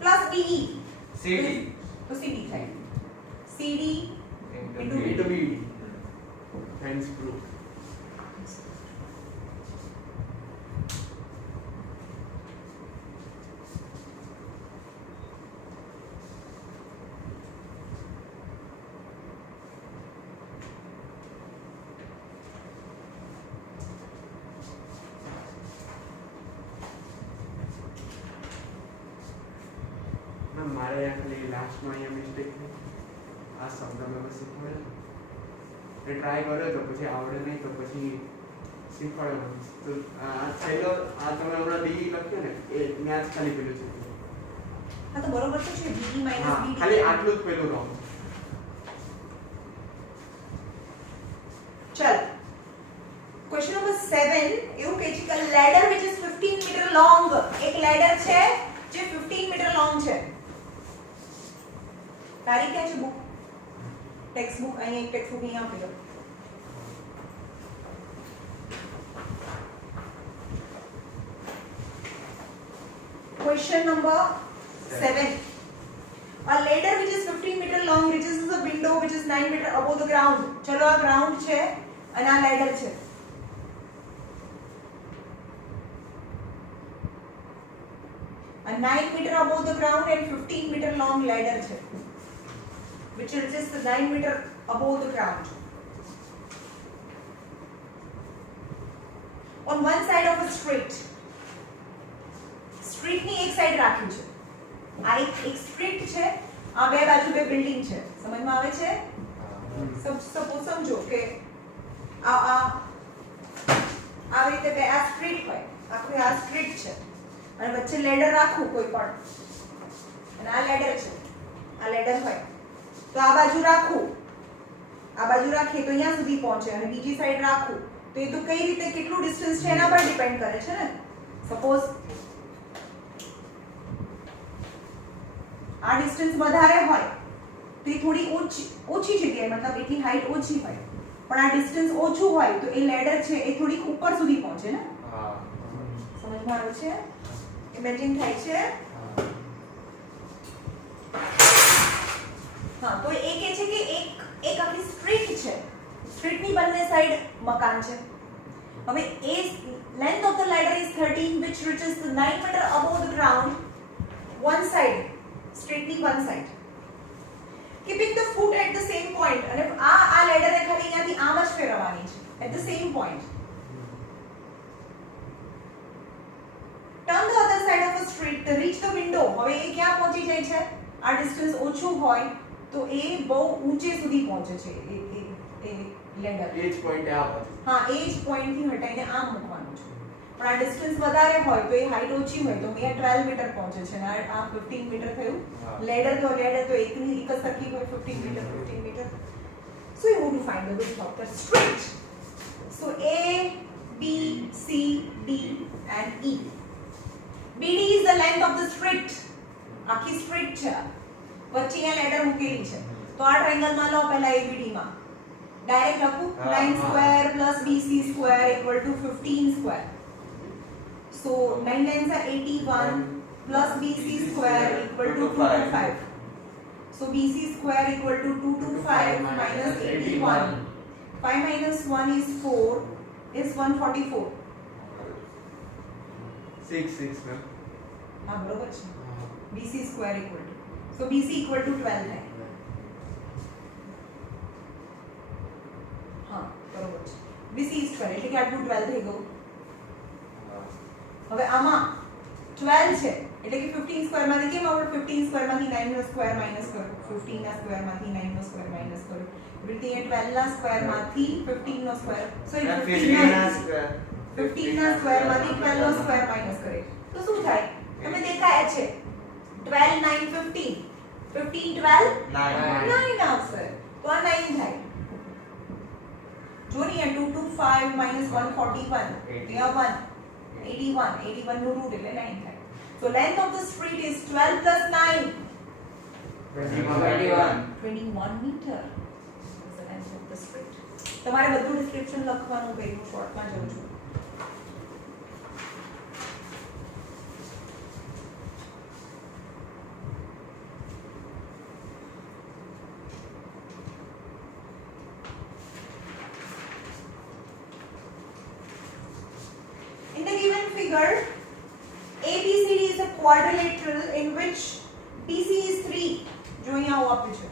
plus DE CD. તો CD થાય. CD Into B to B. Hence proof. મારે ખાલી લાસ્ટમાં અહીંયા મિસ્ટેક થઈ. આ શબ્દ મેં બસ શીખવાડ્યો એ ટ્રાય કર્યો તો પછી આવડે નહીં તો પછી શીખવાડ્યો. તો આ છેલ્લો આ તમે હમણાં ડી લખ્યું ને એ મેં જ ખાલી પેલું છે. હા તો બરોબર તો છે. DE minus હા, BD ખાલી આટલું જ પેલું રોંગ. ચલ ક્વેશ્ચન નંબર 7 એવું કહે છે કે ladder which is 15 metre long, એક લેડર છે જે 15 મીટર લોંગ છે. તારી ક્યાં છે બુક? ટેક્સ્ટ બુક અહીંયા, એક ટેક્સ્ટ બુક અહીંયા આપી દો. Question number 7. A ladder which is 15 meter long reaches the window which is 9 meter above the ground. ચલો આ ગ્રાઉન્ડ છે અને આ લેડર છે. A 9 meter above the ground and 15 meter long ladder છે which reaches the 9 meter above the ground. On one side of a street. Street ની એક side રાખ્યું છે. આ એક સ્ટ્રીટ છે, આ બે બાજુ બે બિલ્ડિંગ છે. સમજમાં આવે છે? સપોઝ સમજો કે આવી રીતે બે આ સ્ટ્રીટ હોય, આખું આ સ્ટ્રીટ છે અને વચ્ચે લેડર રાખું કોઈ પણ, અને આ લેડર છે, આ લેડર હોય તો આ બાજુ રાખું, આ બાજુ રાખીએ તો અહીંયા સુધી પહોંચે અને બીજી સાઈડ રાખું તો એ તો કઈ રીતે કેટલું ડિસ્ટન્સ છે એના પર ડિપેન્ડ કરે છે ને. સપોઝ આ ડિસ્ટન્સ વધારે હોય તો એ થોડી ઓછી જગ્યાએ, મતલબ એટલી હાઈટ ઓછી હોય, પણ આ ડિસ્ટન્સ ઓછું હોય તો એ લેડર છે એ થોડીક ઉપર સુધી પહોંચે ને. હા સમજમાં આવે છે? ઇમેજિન થાય છે? હા, તો એ કહે છે કે એક આખી સ્ટ્રીટ છે, સ્ટ્રીટની બંને સાઈડ મકાન છે. હવે એ length of the ladder is 13 which reaches the 9 meter above the ground one side, streetની one side, keeping the foot at the same point. અને આ લેડર ને ખાલી અહીંયાથી આમ જ ફેરવવાની છે at the same point. Turn the other side of the street to reach the window. હવે એ ક્યાં પહોંચી જાય છે? આ ડિસ્ટન્સ ઓછું હોય તો એ બહુ ઊંચે સુધી પહોંચે છે એ લેડર. એ જ પોઈન્ટે આ બાજુ. હા, એ જ પોઈન્ટ થી હટાઈને આમ મૂકવાનું છે. પણ આ ડિસ્ટન્સ વધારે હોય તો એ હાઈટ ઓછી હોય તો અહીંયા 12 મીટર પહોંચે છે અને આ 15 મીટર થયું. લેડર તો એકની એક જ સરખી હોય, 15 metre. So you have to find the width of the street. So A, B, C, D and E. BD is the length of the street. આખી સ્ટ્રીટ છે, વચ્ચે અહીંયા લેડર મૂકેલી છે તો આ ટ્રાયેંગલ માં લો પહેલા ABD માં ડાયરેક્ટ લખું 9 square BC square = 15 square. So 9 9s are 81 BC square = 225. So BC square = 225 minus 81. 5 minus 1 is 4 is 144. 6 ma'am. હા, બરોબર છે. BC square = so BC = 12 થાય. હા, બરોબર છે. BC square એટલે કે આટલું 12 થઈ ગયું. હવે આમાં 12 છે એટલે કે 15 સ્ક્વેર માંથી કેમ આપણે 15 સ્ક્વેર માંથી 9 નો સ્ક્વેર માઈનસ કરો, 15 ના સ્ક્વેર માંથી 9 નો સ્ક્વેર માઈનસ કરો, એટલે કે 12 ના સ્ક્વેર માંથી 15 નો સ્ક્વેર, સોરી 15 ના સ્ક્વેર માંથી 12 નો સ્ક્વેર માઈનસ કરે તો શું થાય? તમે દેખાય છે 12 9 15 15 12 9 આવશે તો આ 9 થાય. જો ને 225 minus 141 અહીંયા 1 81 નું રૂટ એટલે 9 થાય. So length of the street is 12 plus 9 21 meter. Is the length of the street. તમારે બધું ડિસ્ક્રિપ્શન લખવાનું કહ્યું, શોર્ટમાં જઉં છું. In the given figure, ABCD is a quadrilateral in which BC is 3. जो यहाँ हुआ पीछे.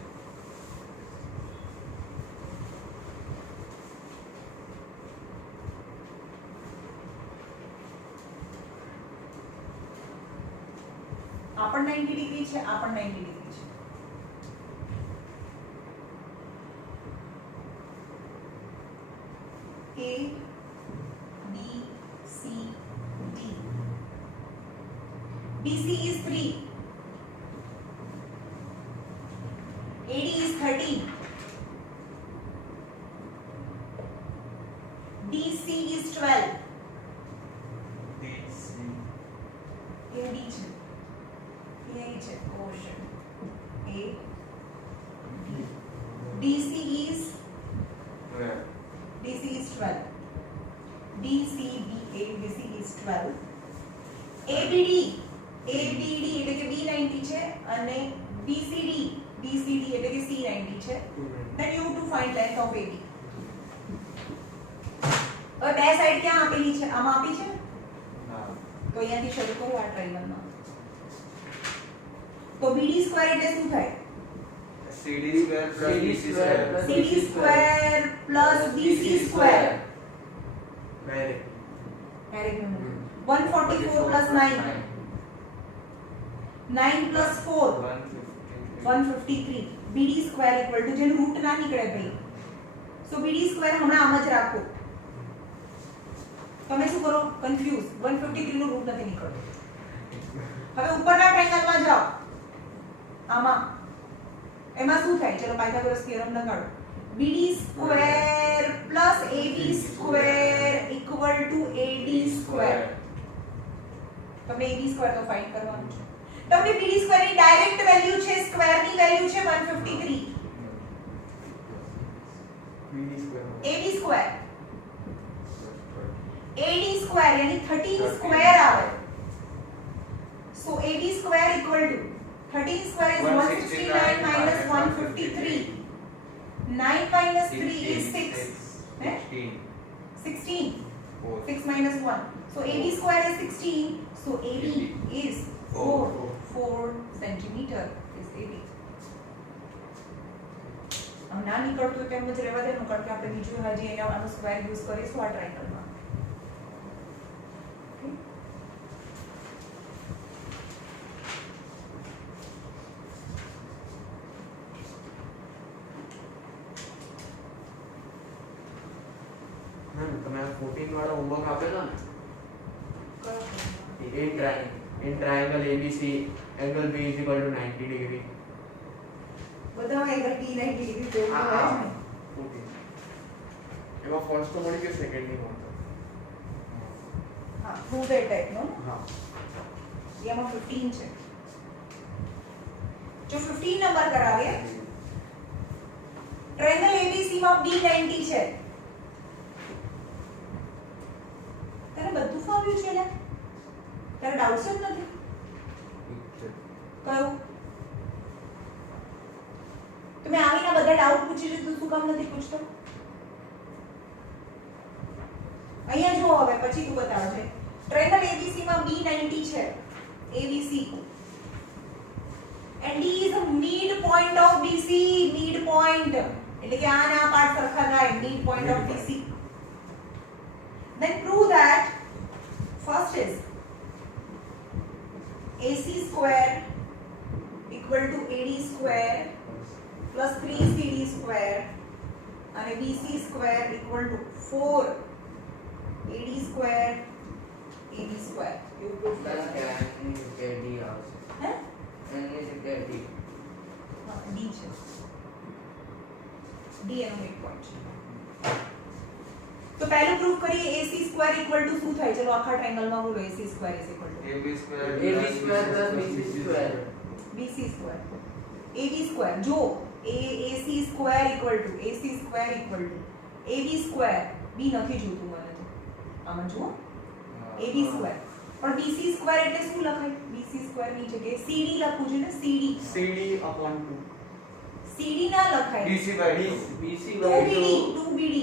आपन 90 डिग्री છે, आपन 90 डिग्री છે. A, B, C, D. BC is 3. AD is 13. DC is 12. AD છે. એ છે quotient. A, D. DC is 12. DCBA, BC is 12. ABD એટલે કે B90 છે અને BCD એટલે કે C90 છે. Then you have to find length of AD. હવે બે સાઈડ ક્યાં આપેલી છે? આમાં આપી છે ને? તો અહીંયાથી શરૂ કરો આ ટ્રાયેંગલમાં. તો BD સ્ક્વેર એટલે શું થાય? CD square plus BC square. CD square plus BC square. Direct number. 144 plus 9. 9 plus 4. 153. BD square equal to જેનું રૂટ ના નીકળે ભાઈ સો BD સ્ક્વેર હમણાં આમ જ રાખો તમે શું કરો કન્ફ્યુઝ 153 નું રૂટ નથી નીકળતું હવે ઉપરના ટ્રાયેંગલમાં જાઓ આમાં એમાં શું થાય ચલો પાયથાગોરસ થિયરમ લગાડો BD square plus AB square equal to AD square તમને AB સ્ક્વેર તો ફાઇન્ડ કરવાનું છે તમને BD સ્ક્વેર ની ડાયરેક્ટ વેલ્યુ છે સ્ક્વેર ની વેલ્યુ છે 153 BD square AB square AD square यानी 13 સ્ક્વેર આવે સો AD square equal to 13 square is 169 minus 153 9 minus 3 is 6 16 6 minus 1 so AD square is 16 so AD is 4 centimeter is AD हम ना નીકળતું તેમ જ રહેવા દેનું કારણ કે આપણે બીજું હજી એનો આનો સ્ક્વેર યુઝ કરીશું આ ટ્રાયેંગલમાં તમે આ 14 વાળો હોમવર્ક આપેલો ને in triangle ABC angle B is equal to 90 degree બધામાં એંગલ B 90 ડિગ્રી જેવું હોય છે 14 એમાં ફર્સ્ટ તો મળી કે સેકન્ડ ની મળતો હા પ્રૂવ ધેટ ટાઈપ નો હા એમાં 15 છે જો 15 નંબર કરાવીએ ટ્રાયેંગલ ABC માં B90 છે તને બધું ફાવ્યું છે ને તારે ડાઉટ્સ જ નથી કયું તમે આવીને બધા ડાઉટ પૂછી લીધું શું કામ નથી પૂછતો અહીંયા જો હવે પછી તું બતાવજે ટ્રાયેંગલ ABC માં B90 છે ABC and D is a midpoint of BC midpoint એટલે કે આ ના પાર્ટ સરખા થાય midpoint of BC then prove that first is AC square equal to AD square plus 3CD square and BC square equal to 4 AD square AB square you prove that D આવશે હે એની જગ્યાએ D હા D છે D એનો midpoint છે તો પહેલું proof કરીએ AC સ્ક્વેર ઇક્વલ ટુ શું થાય ચલો આખા ટ્રાયેંગલમાં બોલો AC square is equal to AB square AB square plus BC square BC square AB square જો AC square equal to AB square B નથી જોતું મને તો આમાં જુઓ AB સ્ક્વેર પણ BC સ્ક્વેર એટલે શું લખાય BC સ્ક્વેર ની જગ્યાએ CD લખવું છે ને CD CD upon 2 CD ના લખાય BC by 2 BC 2BD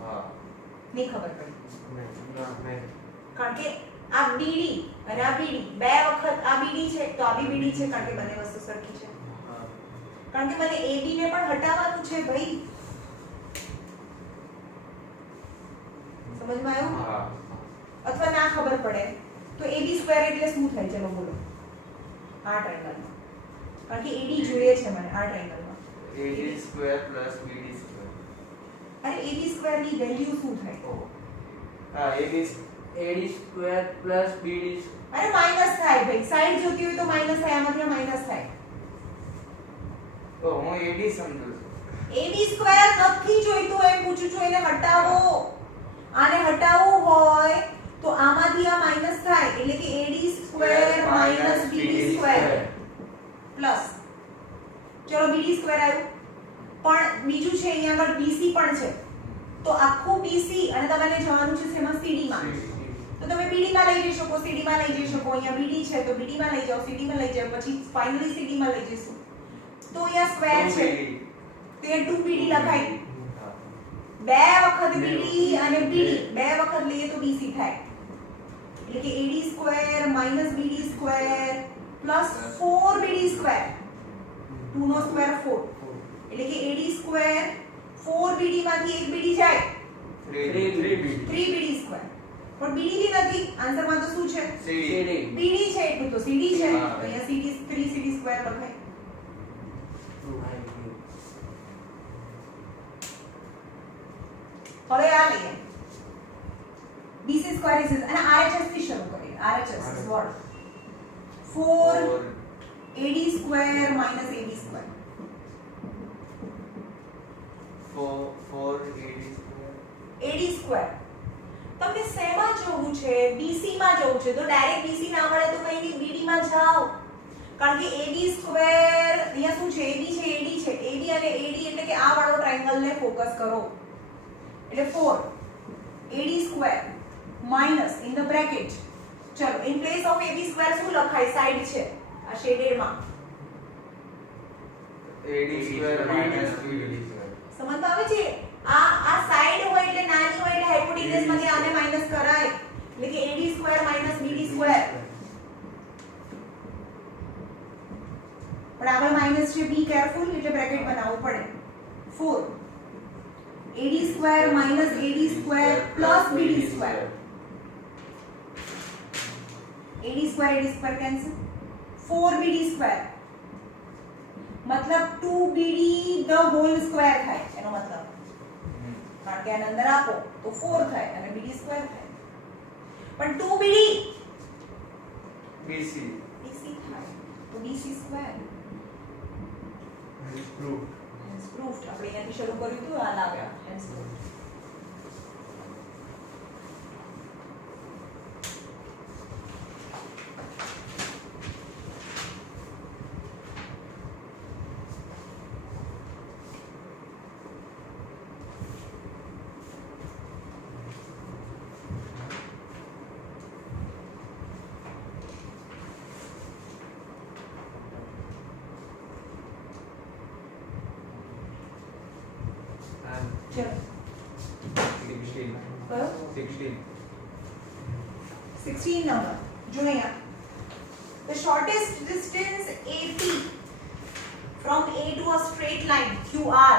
હા નહીં ખબર પડી નહીં કારણ કે આ BD અને આ BD બે વખત આ BD છે તો આ બી BD છે કારણ કે બંને વસ્તુ સરખી છે કારણ કે મને AB ને પણ હટાવવાનું છે ભાઈ સમજમાં આવ્યું હા અથવા ના ખબર પડે તો AB સ્ક્વેર એટલે શું થાય ચલો બોલો આ ટ્રાયેંગલમાં કારણ કે AD જોઈએ છે મને આ ટ્રાયેંગલમાં AD square plus BD square અરે AB સ્ક્વેર ની વેલ્યુ શું થાય oh હા AD square plus BD અરે માઈનસ થાય ભાઈ સાઈડ જોતી હોય તો માઈનસ થાય આમાંથી માઈનસ થાય તો હું AD સમજુ છું AB સ્ક્વેર નથી જોઈતું એમ પૂછું છું એને હટાવો આને હટાવવું હોય તો આમાંથી આ માઈનસ થાય એટલે કે AD square minus BD square plus ચલો BD સ્ક્વેર આવ્યું પણ બીજું છે અહીંયા આગળ BC પણ છે તો આખું BC અને તમારે જવાનું છે શેમાં CD માં તો તમે BD માં લઈ જઈ શકો CD માં લઈ જઈ શકો અહીંયા BD છે તો BD માં લઈ જાઓ CD માં લઈ જાઓ પછી ફાઇનલી CD માં લઈ જઈશું તો અહીંયા સ્ક્વેર છે તે 2BD લખાય બે વખત BD અને BD બે વખત લઈએ તો BC થાય એટલે કે AD square minus BD square plus 4BD square 2 નો સ્ક્વેર 4 એટલે કે AD સ્ક્વેર 4BD માંથી એક BD જાય 3BD સ્ક્વેર પણ BD બી નથી આન્સરમાં તો શું છે CD BD છે એટલું તો CD છે હા. તો અહીંયા CD 3CD સ્ક્વેર લખાય હવે આ લઈએ BC square is અને RHS થી શરૂ કરીએ RHS is what 4 AD square minus AB square 4 AD square AD square તમને શેમાં જવું છે BC માં જવું છે તો ડાયરેક્ટ BC ના મળે તો કઈ નહીં BD માં જાઓ કારણ કે AB સ્ક્વેર અહીંયા શું છે AB છે AD છે AB અને AD એટલે કે આ વાળો ટ્રાયેંગલ ને ફોકસ કરો એટલે 4 AD square minus in the bracket ચલો in place of AB square શું લખાય સાઈડ છે આ શેડેડ માં AD square minus BD square સમજ આવે છે આ સાઈડ હોય એટલે નાની હોય એટલે હાઇપોટેન્યુસ માંથી આને માઈનસ કરાય એટલે કે AD square minus BD square પણ આગળ માઈનસ છે બી કેરફુલ એટલે બ્રેકેટ બનાવવું પડે 4 AD square minus AD square plus BD square AD square cancel 4BD square मतलब 2BD ધ હોલ સ્ક્વેર થાય એનો મતલબ કારણ કે આને અંદર આપો તો 4 થાય અને BD સ્ક્વેર થાય પણ 2BD BC થાય તો BC square Hence proved. Hence proved આપણે અહીંયાથી શરૂ કર્યું હતું આ લાવ્યા હેન્સ પ્રૂફડ ચલો 16 કયો 16 16 number જો અહીંયા the shortest distance AP from A to a straight line QR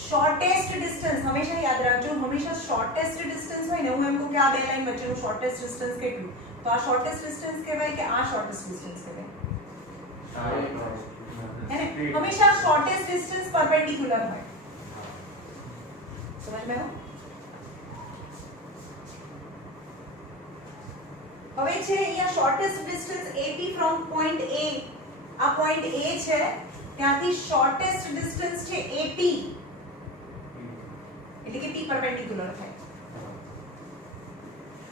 shortest distance હંમેશા યાદ રાખજો હંમેશા shortest distance હોય ને હું એમ કહું કે આ બે લાઈન વચ્ચેનું shortest distance કેટલું તો આ shortest distance કહેવાય કે આ shortest distance કહેવાય હે ને હંમેશા shortest distance perpendicular હોય સમજ में હવે છે અહીંયા shortest distance AP from point A આ point A છે ત્યાંથી shortest distance છે AP એટલે કે P perpendicular થાય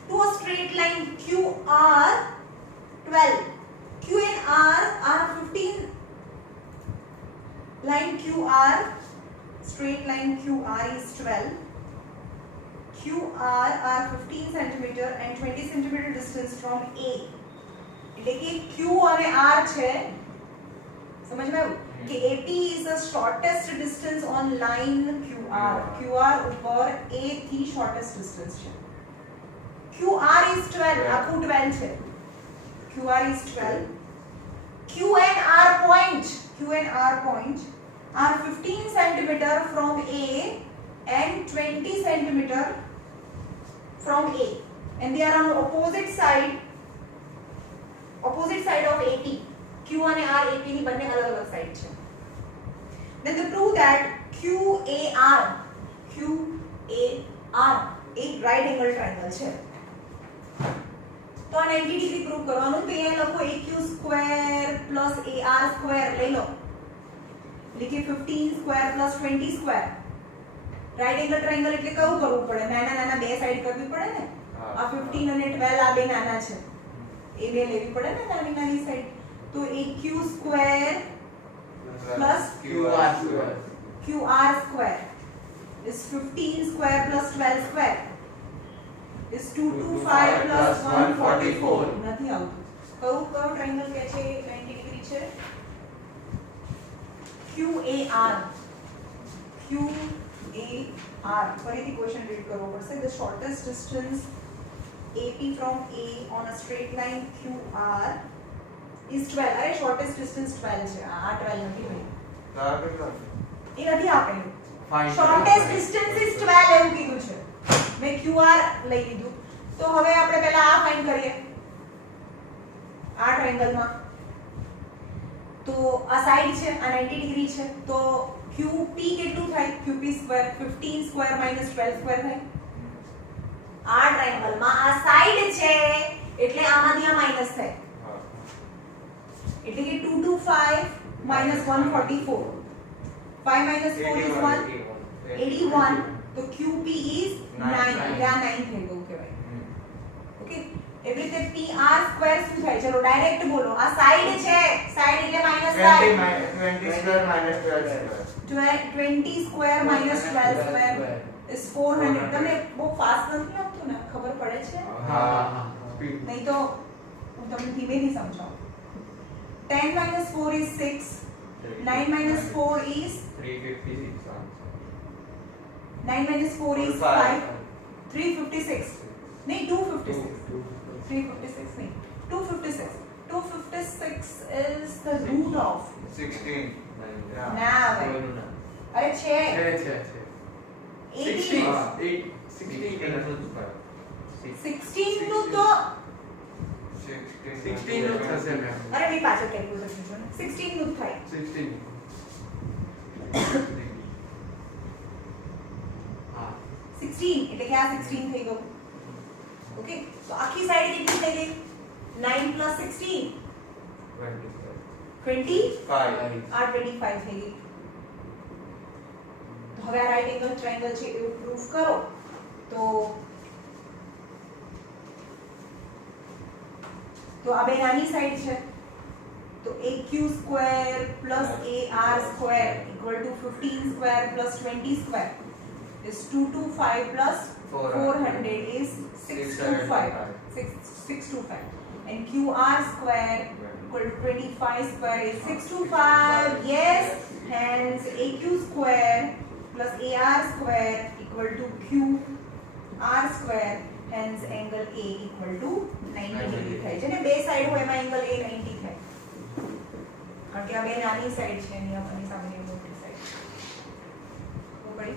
to a straight line QR 12 Q and R are 15 line QR straight line QR is 12 QR are 15 centimeter and 20 centimeter distance from A એટલે કે Q અને R છે સમજ में કે AP is the shortest distance on line QR QR ઉપર A થી shortest distance છે QR is 12 આખું 12 છે QR is 12 Q and R point are 15 centimeter from A and 20 centimeter from A and they are on opposite side of AP Q and R AP ની બંને અલગ-અલગ side છે then they prove that QAR એક right angle triangle છે તો આ 90 degree prove કરવાનું તો અહીંયા લખો AQ square plus AR square લઈ લો એટલે કે 15 square plus 20 square right angle triangle એટલે કયું કરવું પડે નાના બે સાઈડ કરવી પડે ને આ 15 અને 12 આ બે નાના છે એ બે લેવી પડે ને નાની સાઈડ તો AQ square plus QR square QR square is 15 square plus 12 square is 225 plus 144 નથી આવતું કયું ટ્રાયેંગલ કે છે 90 ડિગ્રી છે QAR ફરીથી ક્વેશ્ચન રીડ કરવો પડશે the shortest distance AP from A on a straight line QR is 12 અરે shortest distance 12 છે આ 12 નથી ભાઈ તાર કેટલા એ નથી આપેલું Find shortest distance is 12 એવું કીધું છે મેં QR લઈ લીધું તો હવે આપણે પહેલા આ ફાઇન્ડ કરીએ આ ટ્રાયેંગલમાં તો આ સાઈડ છે આ 90 ડિગ્રી છે તો QP કેટલું થાય QP square 15 square minus 12 square થાય આ ટ્રાયેંગલમાં આ સાઈડ છે એટલે આમાંથી આ માઈનસ થાય હા. એટલે કે 225 minus 144 5 minus 4 is 1 81 તો QP is 9 એટલે આ 9 થઈ ગયું કહેવાય ઓકે એવી રીતે PR સ્ક્વેર શું થાય ચલો ડાયરેક્ટ બોલો આ સાઈડ છે સાઈડ એટલે minus 20 square minus 12 square. 20 square minus 12 square is 400 તમને બહુ ફાસ્ટ નથી લાગતું ને ખબર પડે છે હા સ્પીડ નહીં તો હું તમને ધીમેથી સમજાવું 10 minus 4 is 6 9 minus 4 is 356 answer. 9 minus 4 is 5 356 नहीं 256 356 नहीं 256 256 is the root of 16. Yeah. ના ભાઈ અરે છે છે 80 16 નું તો 16 નું થશે મેમ અરે મેં પાછળ કેલ્ક્યુલેશન જોજો ને 16 નું જ થાય 16 હા 16 એટલે કે આ 16 થઈ ગયું ઓકે તો આખી સાઈડ કેટલી થઈ ગઈ 9 plus 16 20 આ 25 થઈ ગઈ તો હવે આ રાઈટ એંગલ ટ્રાયેંગલ છે એવું પ્રૂફ કરો તો આ બે નાની સાઈડ છે તો AQ square plus AR square equal to 15 square plus 20 square is 225 plus 400 is 625 and QR square equal to 25 square is 625 yes hence AQ square plus AR square equal to QR square hence angle A equal to 90 degree થાય છે ને બે side હોય એમાં angle A 90 થાય કારણ કે આ બે નાની સાઈડ છે એની આપણી સામેની મોટી સાઈડ ખબર પડી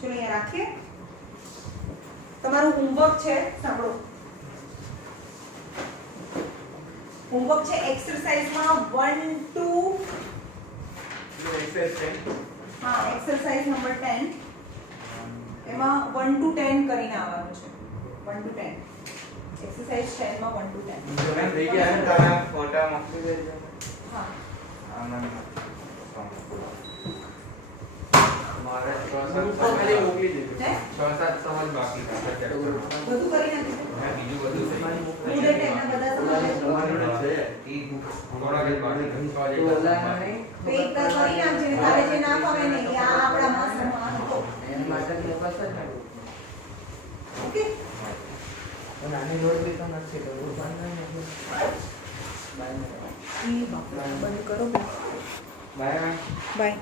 ચલો અહીંયા રાખીએ તમારું હોમવર્ક છે સાંભળો હોમવર્ક છે એક્સરસાઇઝમાં 1 to હા એક્સરસાઇઝ નંબર 10 એમાં 1 to 10 કરીને આવવાનું છે 1 to 10 એક્સરસાઇઝ 10 માં 1 to 10 મેમ થઈ ગયા ને તમે ફોટા મોકલી દેજો. હા મારે ખાલી મોકલી દેજો હે 6-7 સવાલ બાકી હતા. બધું કરી નાખ્યું હા, બીજું બધું થઈ ગયું. સ્ટુડન્ટ એના બધા સમાજ તમારી જોડે છે ઈ થોડા જ બાકી હતા. તો એક તો કરી નાખજે ને તારે જે ના ફાવે ને એ આ આપણા માસમાં હતો ઓકે બંધ કરો બાય બાય